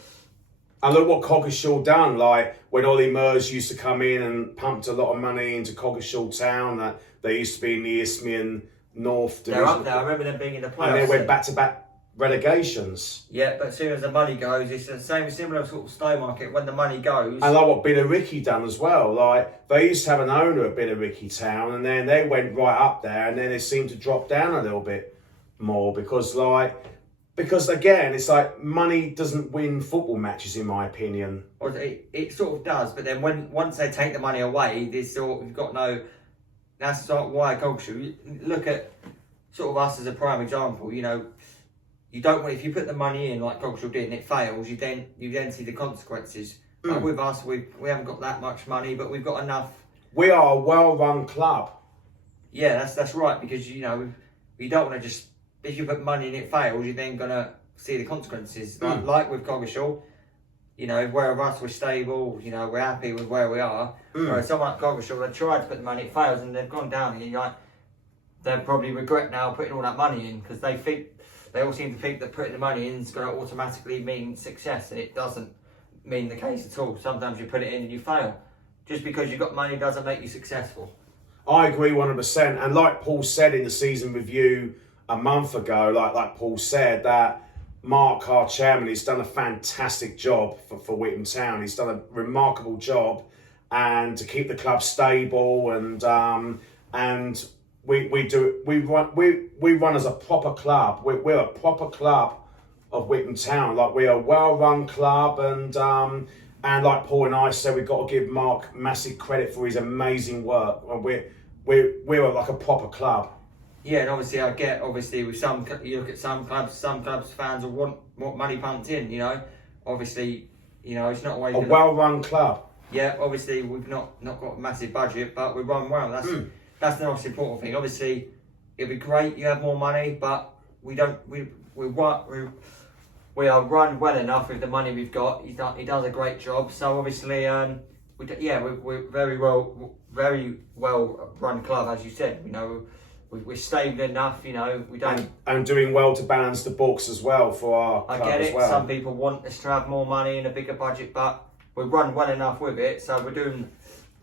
and look what Coggeshall done. When Ollie Murs used to come in and pumped a lot of money into Coggeshall Town, that they used to be in the Isthmian North Division. They're up there. I remember them being in the playoffs. And they went back-to-back relegations. Yeah, but as soon as the money goes, it's the same similar sort of Stowmarket. When the money goes, and what Billericay done as well. They used to have an owner at Billericay Town, and then they went right up there, and then they seemed to drop down a little bit more because again, it's money doesn't win football matches, in my opinion. Or it sort of does, but then once they take the money away, you've got no. That's sort of why Coggeshall. Look at sort of us as a prime example. You know, you don't want, if you put the money in like Coggeshall did and it fails, you then see the consequences. Like with us, we haven't got that much money, but we've got enough. We are a well-run club. Yeah, that's right, because you know you don't want to just, if you put money in it fails, you're then gonna see the consequences. Like with Coggeshall, you know, where of us we're stable, you know, we're happy with where we are. Whereas someone like Coggeshall, they tried to put the money, it fails, and they've gone down. And they'll probably regret now putting all that money in because they all seem to think that putting the money in is going to automatically mean success, and it doesn't mean the case at all. Sometimes you put it in and you fail. Just because you've got money doesn't make you successful. I agree 100%. And like Paul said in the season review a month ago, like Paul said, that Mark, our chairman, he's done a fantastic job for Witham Town. He's done a remarkable job, and to keep the club stable, and we run as a proper club. We're a proper club of Witham Town. We're a well-run club, and like Paul and I said, we've got to give Mark massive credit for his amazing work. We're like a proper club. Yeah, and obviously with you look at some clubs fans will want money pumped in, you know. Obviously, you know, it's not always a well-run club. Yeah, obviously we've not got a massive budget, but we run well. That's the most important thing. Obviously, it'd be great you have more money, but we are run well enough with the money we've got. He does a great job. So obviously, we're very well run club, as you said. You know, we're stable enough. You know, we don't. And doing well to balance the books as well for our club. I get it. As well. Some people want us to have more money and a bigger budget, but we run well enough with it. So we're doing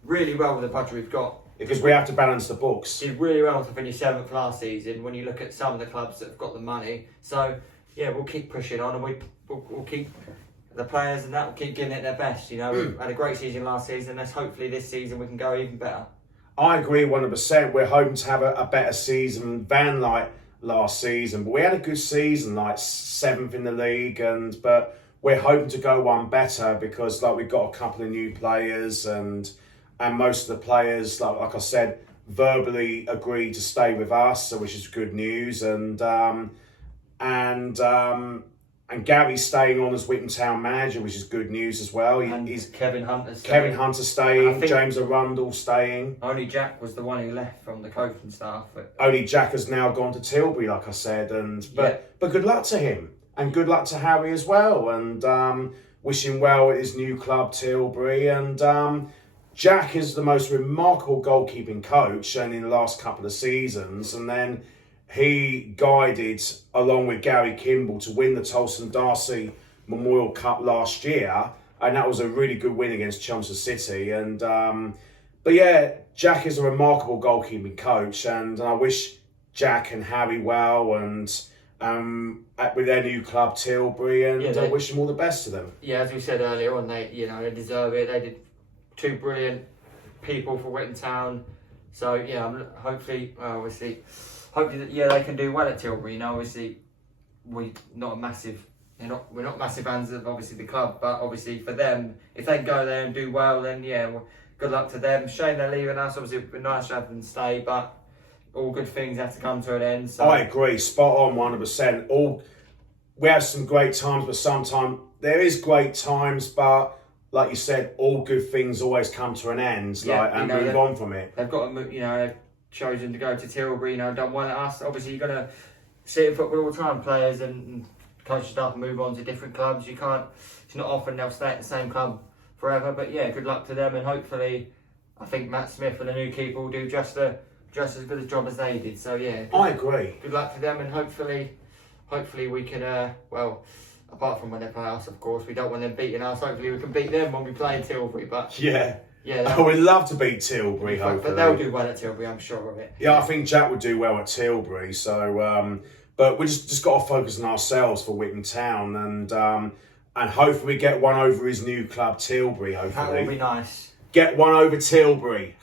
really well with the budget we've got. Because we have to balance the books. Did really well to finish 7th last season when you look at some of the clubs that have got the money. So, yeah, we'll keep pushing on, and we'll keep the players and that will keep giving it their best. You know, we had a great season last season. Let's hopefully this season we can go even better. I agree 100%. We're hoping to have a better season than last season. But we had a good season, 7th in the league, but we're hoping to go one better because we've got a couple of new players and most of the players, like I said, verbally agreed to stay with us, which is good news, and Gary's staying on as Witham Town manager, which is good news as well. He's Kevin Hunter's staying, James Arundel staying. Only Jack was the one who left from the coaching staff. Only Jack has now gone to Tilbury, like I said, but good luck to him, and good luck to Harry as well, and wish him well at his new club Tilbury. And Jack is the most remarkable goalkeeping coach, and in the last couple of seasons, and then he guided, along with Gary Kimball, to win the Tolson Darcy Memorial Cup last year, and that was a really good win against Chelmsford City. And but yeah, Jack is a remarkable goalkeeping coach, and I wish Jack and Harry well, and with their new club Tilbury, and I wish them all the best to them. Yeah, as we said earlier on, they deserve it. They did 2 brilliant people for Witham Town, so yeah, hopefully they can do well at Tilbury. You know, obviously we're not massive fans of obviously the club, but obviously for them, if they can go there and do well, then good luck to them. Shame they're leaving us. Obviously it'd be nice to have them stay, but all good things have to come to an end. So. I agree, spot on, 100%. We have some great times, but sometimes there is great times, but like you said, all good things always come to an end, and move on from it. They've got to, they've chosen to go to Tilbury, done well at us. Obviously, you're going to see it in football all the time. Players and coaching staff move on to different clubs. It's not often they'll stay at the same club forever. But yeah, good luck to them, and hopefully, I think Matt Smith and the new keeper will do just as good a job as they did. So yeah, I agree. Good luck to them, and hopefully we can. Apart from when they play us, of course, we don't want them beating us. Hopefully, we can beat them when we play in Tilbury. But yeah. I would love to beat Tilbury, hopefully. But they'll do well at Tilbury, I'm sure of it. Yeah, I think Jack would do well at Tilbury. So, but we just got to focus on ourselves for Witham Town, and hopefully we get one over his new club Tilbury. Hopefully, that would be nice. Get one over Tilbury.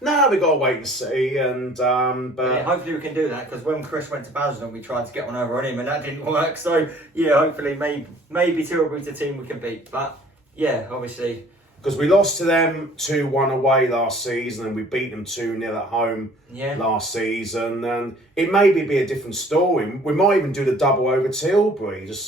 No, we got to wait and see, and but hopefully we can do that, because when Chris went to Basildon, we tried to get one over on him, and that didn't work. So yeah, hopefully maybe Tilbury's a team we can beat. But yeah, obviously. Because we lost to them 2-1 away last season, and we beat them 2-0 at home last season. And it may be a different story. We might even do the double over Tilbury. Just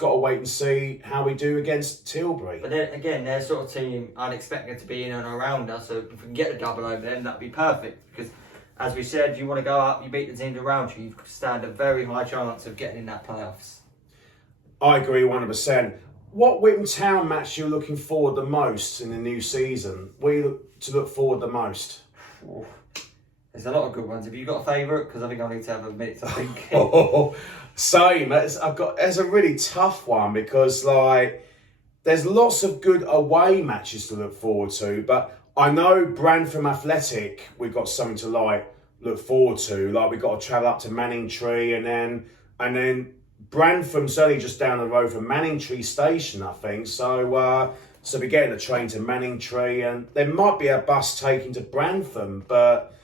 got to wait and see how we do against Tilbury. But then again, they're sort of team I'd expect them to be in and around us. So if we can get the double over them, that'd be perfect. Because as we said, you want to go up, you beat the teams around you, you stand a very high chance of getting in that playoffs. I agree 100%. What Witham Town match you're looking forward the most in the new season? What are you to look forward the most? There's a lot of good ones. Have you got a favourite? Because I think I need to have a minute to think. Same. There's a really tough one, because there's lots of good away matches to look forward to, but I know Brantham Athletic, we've got something to look forward to. We've got to travel up to Manningtree, and then Brantham's only just down the road from Manningtree Station, I think. So we're getting a train to Manningtree, and there might be a bus taking to Brantham, but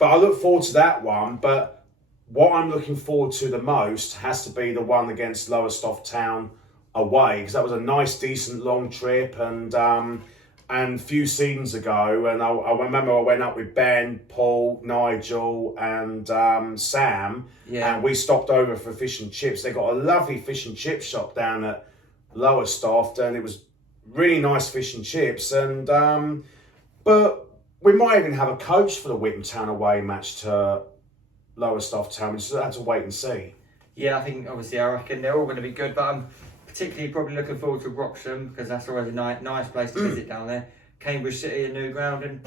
I look forward to that one. But what I'm looking forward to the most has to be the one against Lowestoft Town away, because that was a nice, decent, long trip, and a few seasons ago, and I remember I went up with Ben, Paul, Nigel, and Sam, and we stopped over for fish and chips. They got a lovely fish and chip shop down at Lowestoft, and it was really nice fish and chips. And but we might even have a coach for the Witham Town away match to Lowestoft Town. We just have to wait and see. Yeah, I reckon they're all going to be good, but I'm particularly probably looking forward to Wroxham, because that's always a nice place to visit down there. Cambridge City, a new ground, and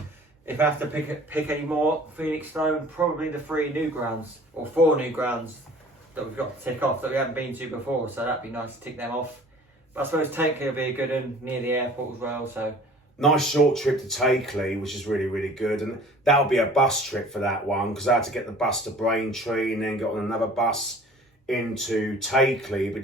if I have to pick any more, Phoenix Stone, probably the 4 new grounds that we've got to tick off that we haven't been to before, so that'd be nice to tick them off. But I suppose Takeley will be a good one, near the airport as well, so. Nice short trip to Takeley, which is really, really good, and that'll be a bus trip for that one, because I had to get the bus to Braintree and then get on another bus into Takeley. But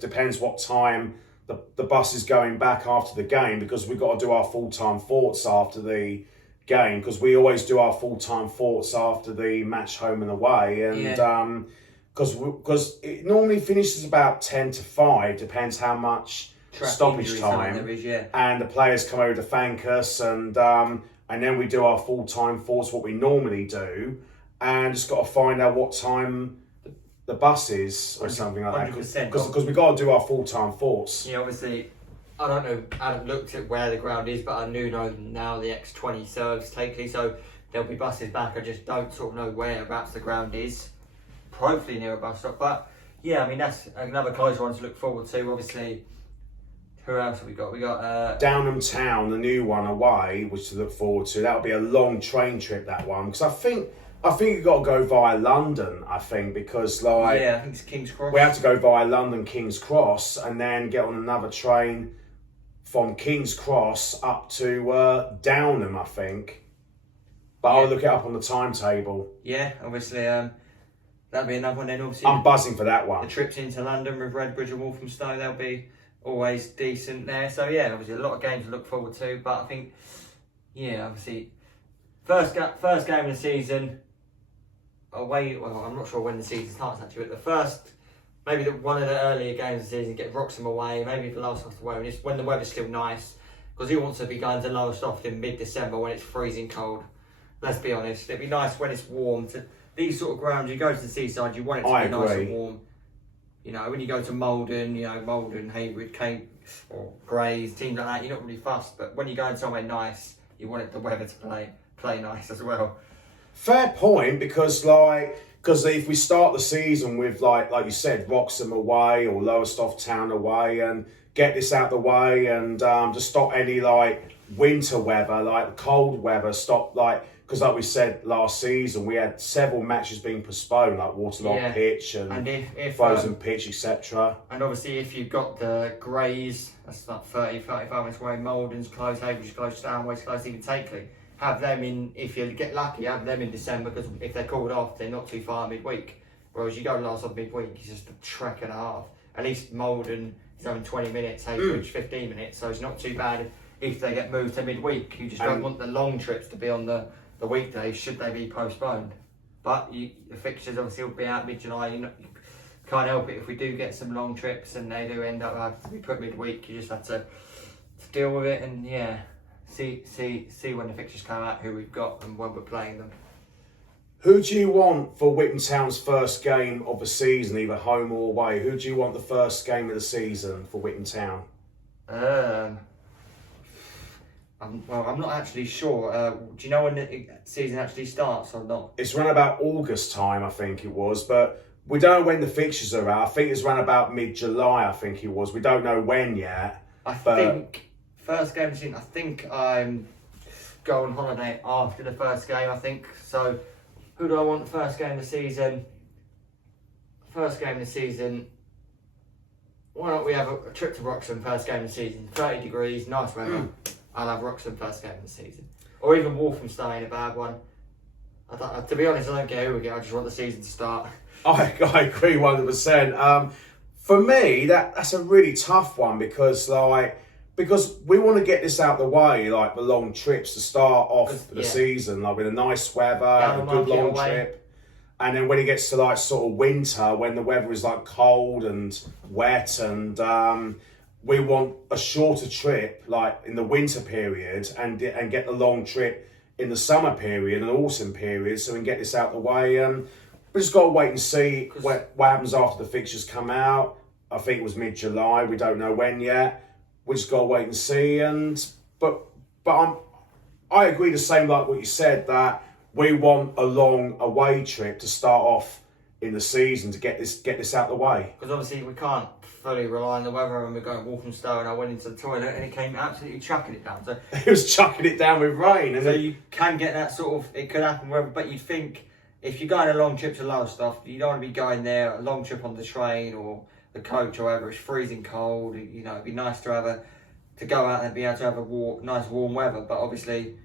depends what time the bus is going back after the game, because we've got to do our full-time thoughts after the game, because we always do our full-time thoughts after the match home and away, and because it normally finishes about 10 to 5, depends how much stoppage time there is, and the players come over to thank us, and and then we do our full-time force, what we normally do, and just got to find out what time the bus is or something like that. 100%. Because we got to do our full-time force. Yeah, obviously, I don't know, I haven't looked at where the ground is, but I know now the X20 serves Takeley, so there'll be buses back. I just don't sort of know whereabouts the ground is. Hopefully near a bus stop, but yeah, I mean, that's another close one to look forward to. Obviously, who else have we got? We got Downham Town, the new one away, which to look forward to. That'll be a long train trip, that one, because I think you've got to go via London, I think, because like... Yeah, I think it's King's Cross. We have to go via London, King's Cross, and then get on another train from King's Cross up to Downham, I think. But I'll look it up on the timetable. Yeah, obviously, that'll be another one then. Obviously, I'm buzzing for that one. The trips into London with Redbridge and Walthamstow, they'll be always decent there. So yeah, obviously a lot of games to look forward to. But I think, yeah, obviously, first game of the season... away, well, I'm not sure when the season starts actually, but the first, maybe one of the earlier games of the season, get Wroxham away, maybe the Lowestoft away, when the weather's still nice, because who wants to be going to Lowestoft in mid-December when it's freezing cold? Let's be honest, it'd be nice when it's warm. These sort of grounds, you go to the seaside, you want it to be nice and warm. You know, when you go to Malden, Hayward, Cape, or Grays, teams like that, you're not really fussed, but when you go somewhere nice, you want the weather to play nice as well. Fair point, because if we start the season with like you said, Wroxham away or Lowestoft Town away, and get this out the way, and just stop any like winter weather, like cold weather, stop because like we said last season, we had several matches being postponed, like waterlogged pitch and if frozen pitch, etc. And obviously, if you've got the Grays, that's like 35 minutes away. Malden's close, Hayward's close, Stanway's close, even Takeley. Have them in, if you get lucky, have them in December, because if they're called off, they're not too far midweek. Whereas you go last off midweek, it's just a trek and a half. At least Malden is having 20 minutes, Hayward 15 minutes, so it's not too bad if they get moved to midweek. You just don't want the long trips to be on the weekdays, should they be postponed. But the fixtures obviously will be out mid-July. You can't help it if we do get some long trips and they do end up having to be put midweek. You just have to deal with it, and yeah. See when the fixtures come out, who we've got and when we're playing them. Who do you want for Witham Town's first game of the season, either home or away? Who do you want the first game of the season for Witham Town? I'm not actually sure. Do you know when the season actually starts or not? It's around about August time, I think it was, but we don't know when the fixtures are out. I think it's around about mid-July, I think it was. We don't know when yet. I think first game of the season, I think I'm going on holiday after the first game, I think. So, who do I want the first game of the season? First game of the season, why don't we have a trip to Wroxham first game of the season? 30 degrees, nice weather. I'll have Wroxham first game of the season. Or even Walthamstow ain't a bad one. To be honest, I don't care who we get, I just want the season to start. I agree 100%. For me, that's a really tough one, because we want to get this out the way, like the long trips to start off the season, like with a nice weather, a good long trip. And then when it gets to like sort of winter, when the weather is like cold and wet, and we want a shorter trip like in the winter period, and get the long trip in the summer period and autumn period, so we can get this out the way. We just got to wait and see what happens after the fixtures come out. I think it was mid-July. We don't know when yet. We just got to wait and see. But I agree the same like what you said, that we want a long away trip to start off in the season to get this out the way. Because obviously we can't fully rely on the weather, and we're going to Walthamstow, and I went into the toilet and it came absolutely chucking it down. So it was chucking it down with rain. And so you can get that sort of, it could happen wherever, but you'd think if you're going a long trip to Lowestoft, you don't want to be going there, a long trip on the train or the coach or whatever, it's freezing cold. You know, it'd be nice to go out and be able to have nice warm weather. But obviously,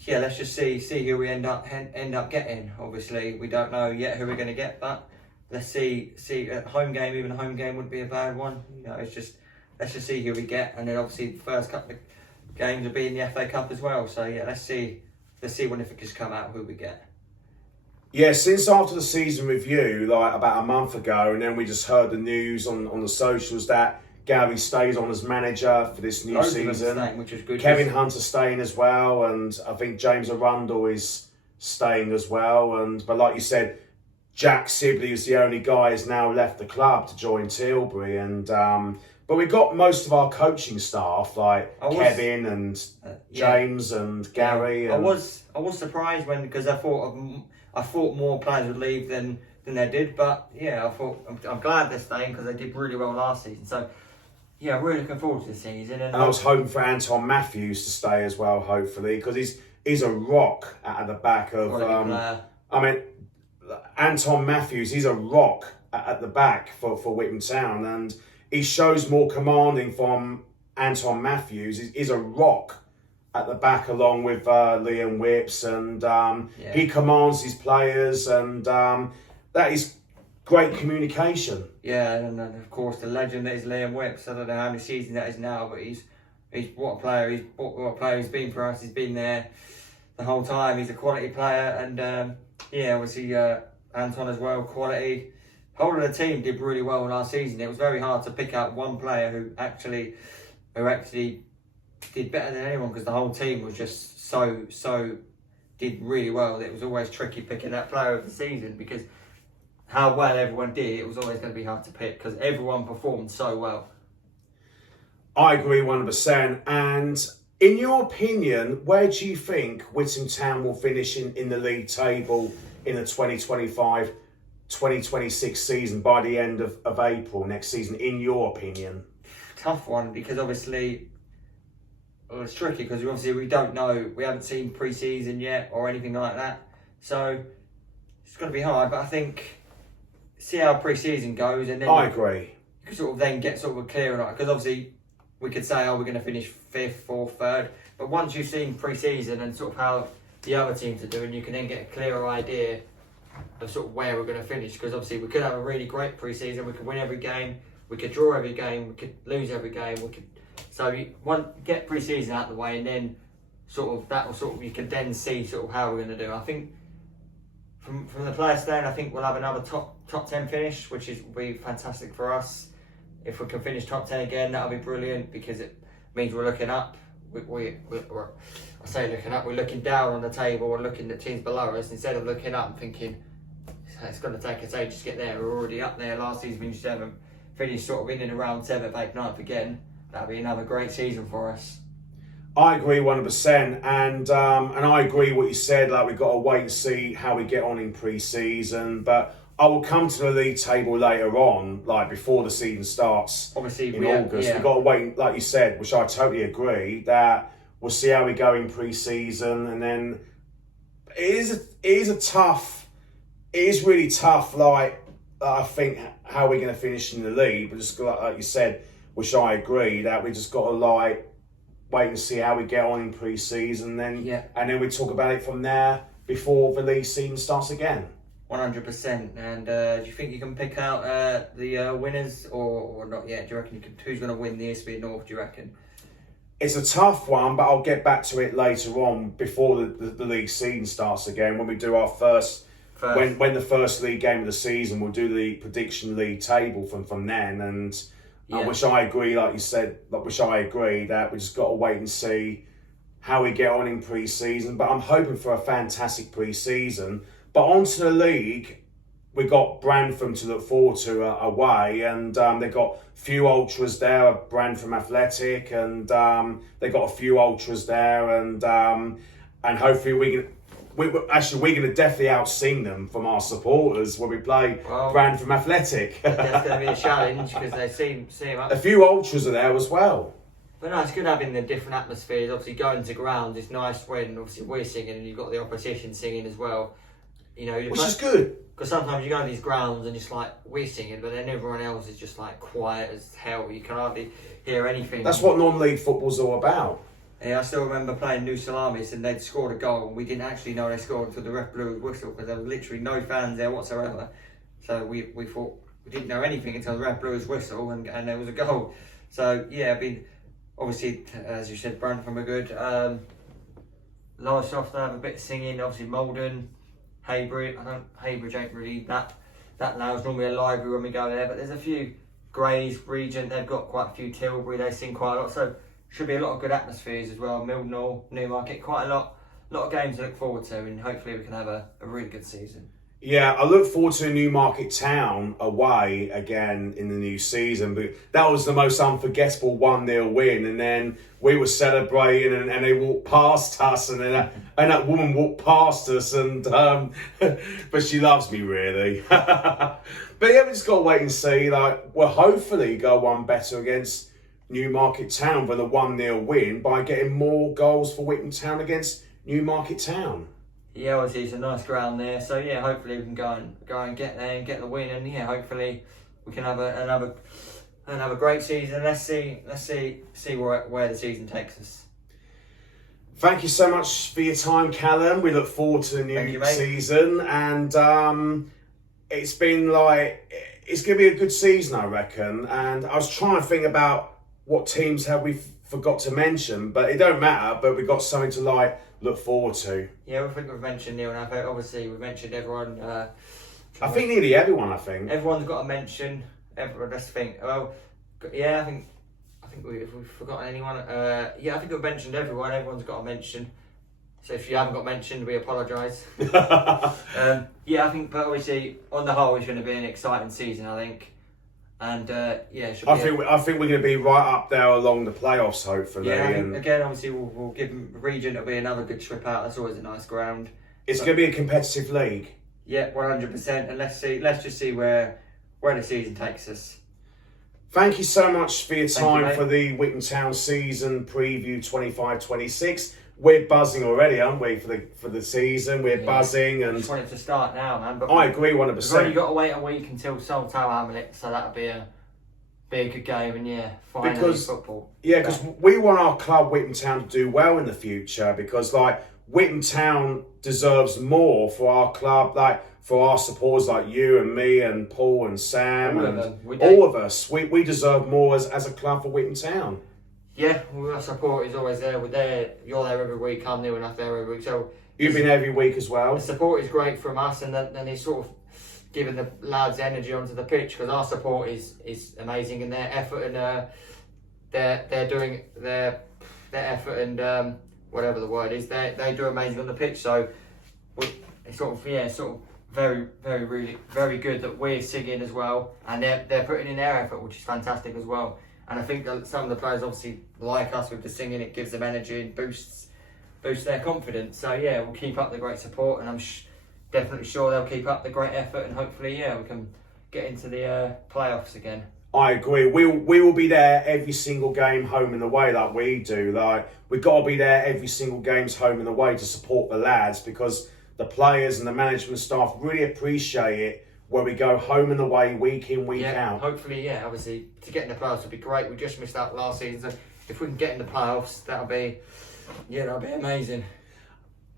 yeah, let's just see who we end up getting. Obviously, we don't know yet who we're going to get, but let's see. At home game, even a home game wouldn't be a bad one. You know, let's just see who we get, and then obviously the first couple of games will be in the FA Cup as well. So yeah, let's see when the fixtures come out who we get. Yeah, since after the season review, like about a month ago, and then we just heard the news on the socials that Gary stays on as manager for this new Both of them season. staying, which is good. Kevin Hunter staying as well, and I think James Arundel is staying as well. But like you said, Jack Sibley is the only guy who's now left the club to join Tilbury. But we got most of our coaching staff, like Kevin and James and Gary. I was surprised because I thought more players would leave than they did. But yeah, I'm glad they're staying because they did really well last season. So yeah, I'm really looking forward to the season. And I was hoping for Anton Matthews to stay as well, hopefully, because he's a rock at the back of. Anton Matthews, he's a rock at the back for Witham Town, and he shows more commanding from Anton Matthews. He's a rock at the back along with Liam Whips, and he commands his players, and that is great communication. Yeah, and of course the legend that is Liam Whips. I don't know how many seasons that is now, but he's what a player. What a player he's been for us. He's been there the whole time. He's a quality player, and obviously Anton as well, quality. Whole of the team did really well last season. It was very hard to pick out one player who actually did better than anyone, because the whole team was just so did really well. It was always tricky picking that player of the season, because how well everyone did, it was always going to be hard to pick because everyone performed so well. I agree 100%. And in your opinion, where do you think Witham Town will finish in the league table in the 2025-2026 season by the end of April next season, in your opinion? Tough one, because obviously it's tricky because obviously we don't know. We haven't seen pre-season yet or anything like that. So it's going to be hard, but I think see how pre-season goes, and then I agree. You can sort of then get sort of a clearer, because obviously we could say, we're going to finish 5th, 4th, 3rd. But once you've seen pre-season and sort of how the other teams are doing, you can then get a clearer idea of sort of where we're going to finish. Because obviously we could have a really great pre-season, we could win every game, we could draw every game, we could lose every game. So you want get pre-season out of the way, and then you can then see sort of how we're going to do. I think from the player stand, I think we'll have another top 10 finish, which will be fantastic for us. If we can finish top 10 again, that'll be brilliant, because it means we're looking up. I say looking up, we're looking down on the table, we're looking at teams below us, instead of looking up and thinking it's going to take us ages to get there. We're already up there. Last season we finished sort of in and around 7th, 8th, 9th again. That'll be another great season for us. I agree 100%, and I agree what you said. Like, we've got to wait and see how we get on in pre-season, but I will come to the league table later on, like before the season starts. Obviously, in August. We've got to wait, like you said, which I totally agree, that we'll see how we go in pre-season, and then it is really tough. Like, I think how we're going to finish in the league, but just like you said, which I agree, that we just got to wait and see how we get on in pre-season, and then we talk about it from there before the league season starts again. 100%. And do you think you can pick out the winners or not yet? Do you reckon who's going to win the Eastby North? Do you reckon? It's a tough one, but I'll get back to it later on before the league season starts again. When we do our first. When the first league game of the season, we'll do the prediction league table from then, and which I agree, like you said, which I agree that we just got to wait and see how we get on in pre-season. But I'm hoping for a fantastic pre-season. But onto the league, we got Brantham to look forward to away, and they've got a few ultras there, Brantham Athletic, and they got a few ultras there, and hopefully we're going to definitely out-sing them from our supporters when we play Brantham Athletic. That's going to be a challenge, because they seem up. A few ultras are there as well. But no, it's good having the different atmospheres. Obviously, going to ground is nice when obviously we're singing and you've got the opposition singing as well. You know, which is good. Because sometimes you go to these grounds and it's like we're singing, but then everyone else is just like quiet as hell. You can hardly hear anything. That's what non-league football's all about. Yeah, I still remember playing New Salamis and they'd scored a goal and we didn't actually know they scored until the ref blew his whistle, because there was literally no fans there whatsoever. So we thought we didn't know anything until the ref blew his whistle and there was a goal. So yeah, obviously, as you said, Brantham are good. Lowestoft, they have a bit of singing. Obviously, Malden, Haybridge ain't really that loud. It's normally a library when we go there, but there's a few Grays, Regent, they've got quite a few. Tilbury, they've seen quite a lot. So should be a lot of good atmospheres as well. Mildenhall, Newmarket, quite a lot of games to look forward to, and hopefully we can have a really good season. Yeah, I look forward to Newmarket Town away again in the new season. But that was the most unforgettable 1-0 win. And then we were celebrating and they walked past us and then that woman walked past us and but she loves me really. But yeah, we just got to wait and see. Like, we'll hopefully go one better against Newmarket Town for the 1-0 win by getting more goals for Witham Town against Newmarket Town. Yeah, obviously it's a nice ground there, so yeah, hopefully we can go and get there and get the win, and yeah, hopefully we can have another great season. Let's see where the season takes us. Thank you so much for your time, Callum. We look forward to the new season, and it's been it's going to be a good season, I reckon. And I was trying to think about what teams have we forgot to mention, but it don't matter. But we've got something to look forward to. Yeah, I think we've mentioned Neil, and I think obviously we've mentioned everyone. I think nearly everyone. I think everyone's got to mention. Let's think. Well, yeah, I think we've forgotten anyone. Yeah, I think we've mentioned everyone. Everyone's got to mention. So if you haven't got mentioned, we apologise. Yeah, I think, but obviously on the whole, it's going to be an exciting season, I think. And yeah, I think we're going to be right up there along the playoffs, hopefully. Yeah, I think, again, obviously we'll give them Regent. It'll be another good trip out. That's always a nice ground. It's going to be a competitive league. Yeah, 100%. And let's just see where the season takes us. Thank you so much for your time for the Witham Town season preview 25-26. We're buzzing already, aren't we, for the season? We're buzzing, and I just want it to start now, man. But I agree 100%. We've only got to wait a week until Sol Tower Hamlet, so that'll be a good game, and yeah, finally football. Yeah, because we want our club Witham Town to do well in the future, because Witham Town deserves more for our club, for our supporters like you and me and Paul and Sam all of us. We deserve more as a club for Witham Town. Yeah, well, our support is always there. You're there every week. I'm there enough there every week. So you've been every week as well. The support is great from us, and then he's sort of giving the lads energy onto the pitch, because our support is amazing, and their effort and they're doing their effort and whatever the word is, they do amazing on the pitch. So it's sort of very, very, really, very good that we're singing as well, and they're putting in their effort, which is fantastic as well. And I think that some of the players obviously like us with the singing. It gives them energy and boosts their confidence. So yeah, we'll keep up the great support, and I'm definitely sure they'll keep up the great effort, and hopefully we can get into the playoffs again. I agree. We will be there every single game, home and away, like we do. We've got to be there every single game's home and away to support the lads, because the players and the management staff really appreciate it where we go home and away, week in, week out. Hopefully, obviously, to get in the playoffs would be great. We just missed out last season. So if we can get in the playoffs, that'll be amazing.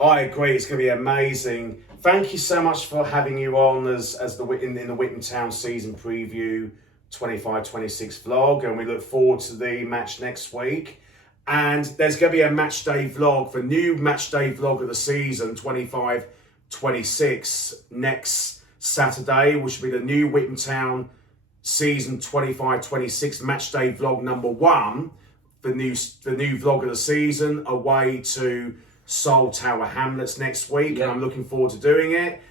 I agree. It's going to be amazing. Thank you so much for having you on in the Witham Town season preview 25-26 vlog, and we look forward to the match next week. And there's going to be a match day vlog, the new match day vlog of the season 25-26 next Saturday, which will be the new Witham Town season 25-26 match day vlog number 1, the new vlog of the season, away to Sol Tower Hamlets next week. And I'm looking forward to doing it.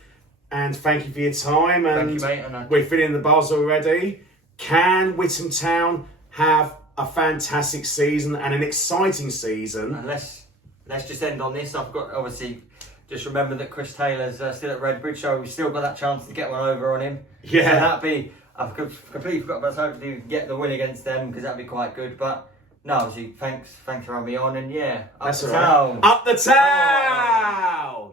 And thank you for your time. And thank you, mate. We're feeling the buzz already. Can Witham Town have a fantastic season and an exciting season? And let's just end on this. I've got, obviously, just remember that Chris Taylor's still at Redbridge, so we've still got that chance to get one over on him. Yeah. So that'd be, I've completely forgot about, so hopefully we can get the win against them, because that'd be quite good. But no, obviously, thanks for having me on, and up the town. Up the town!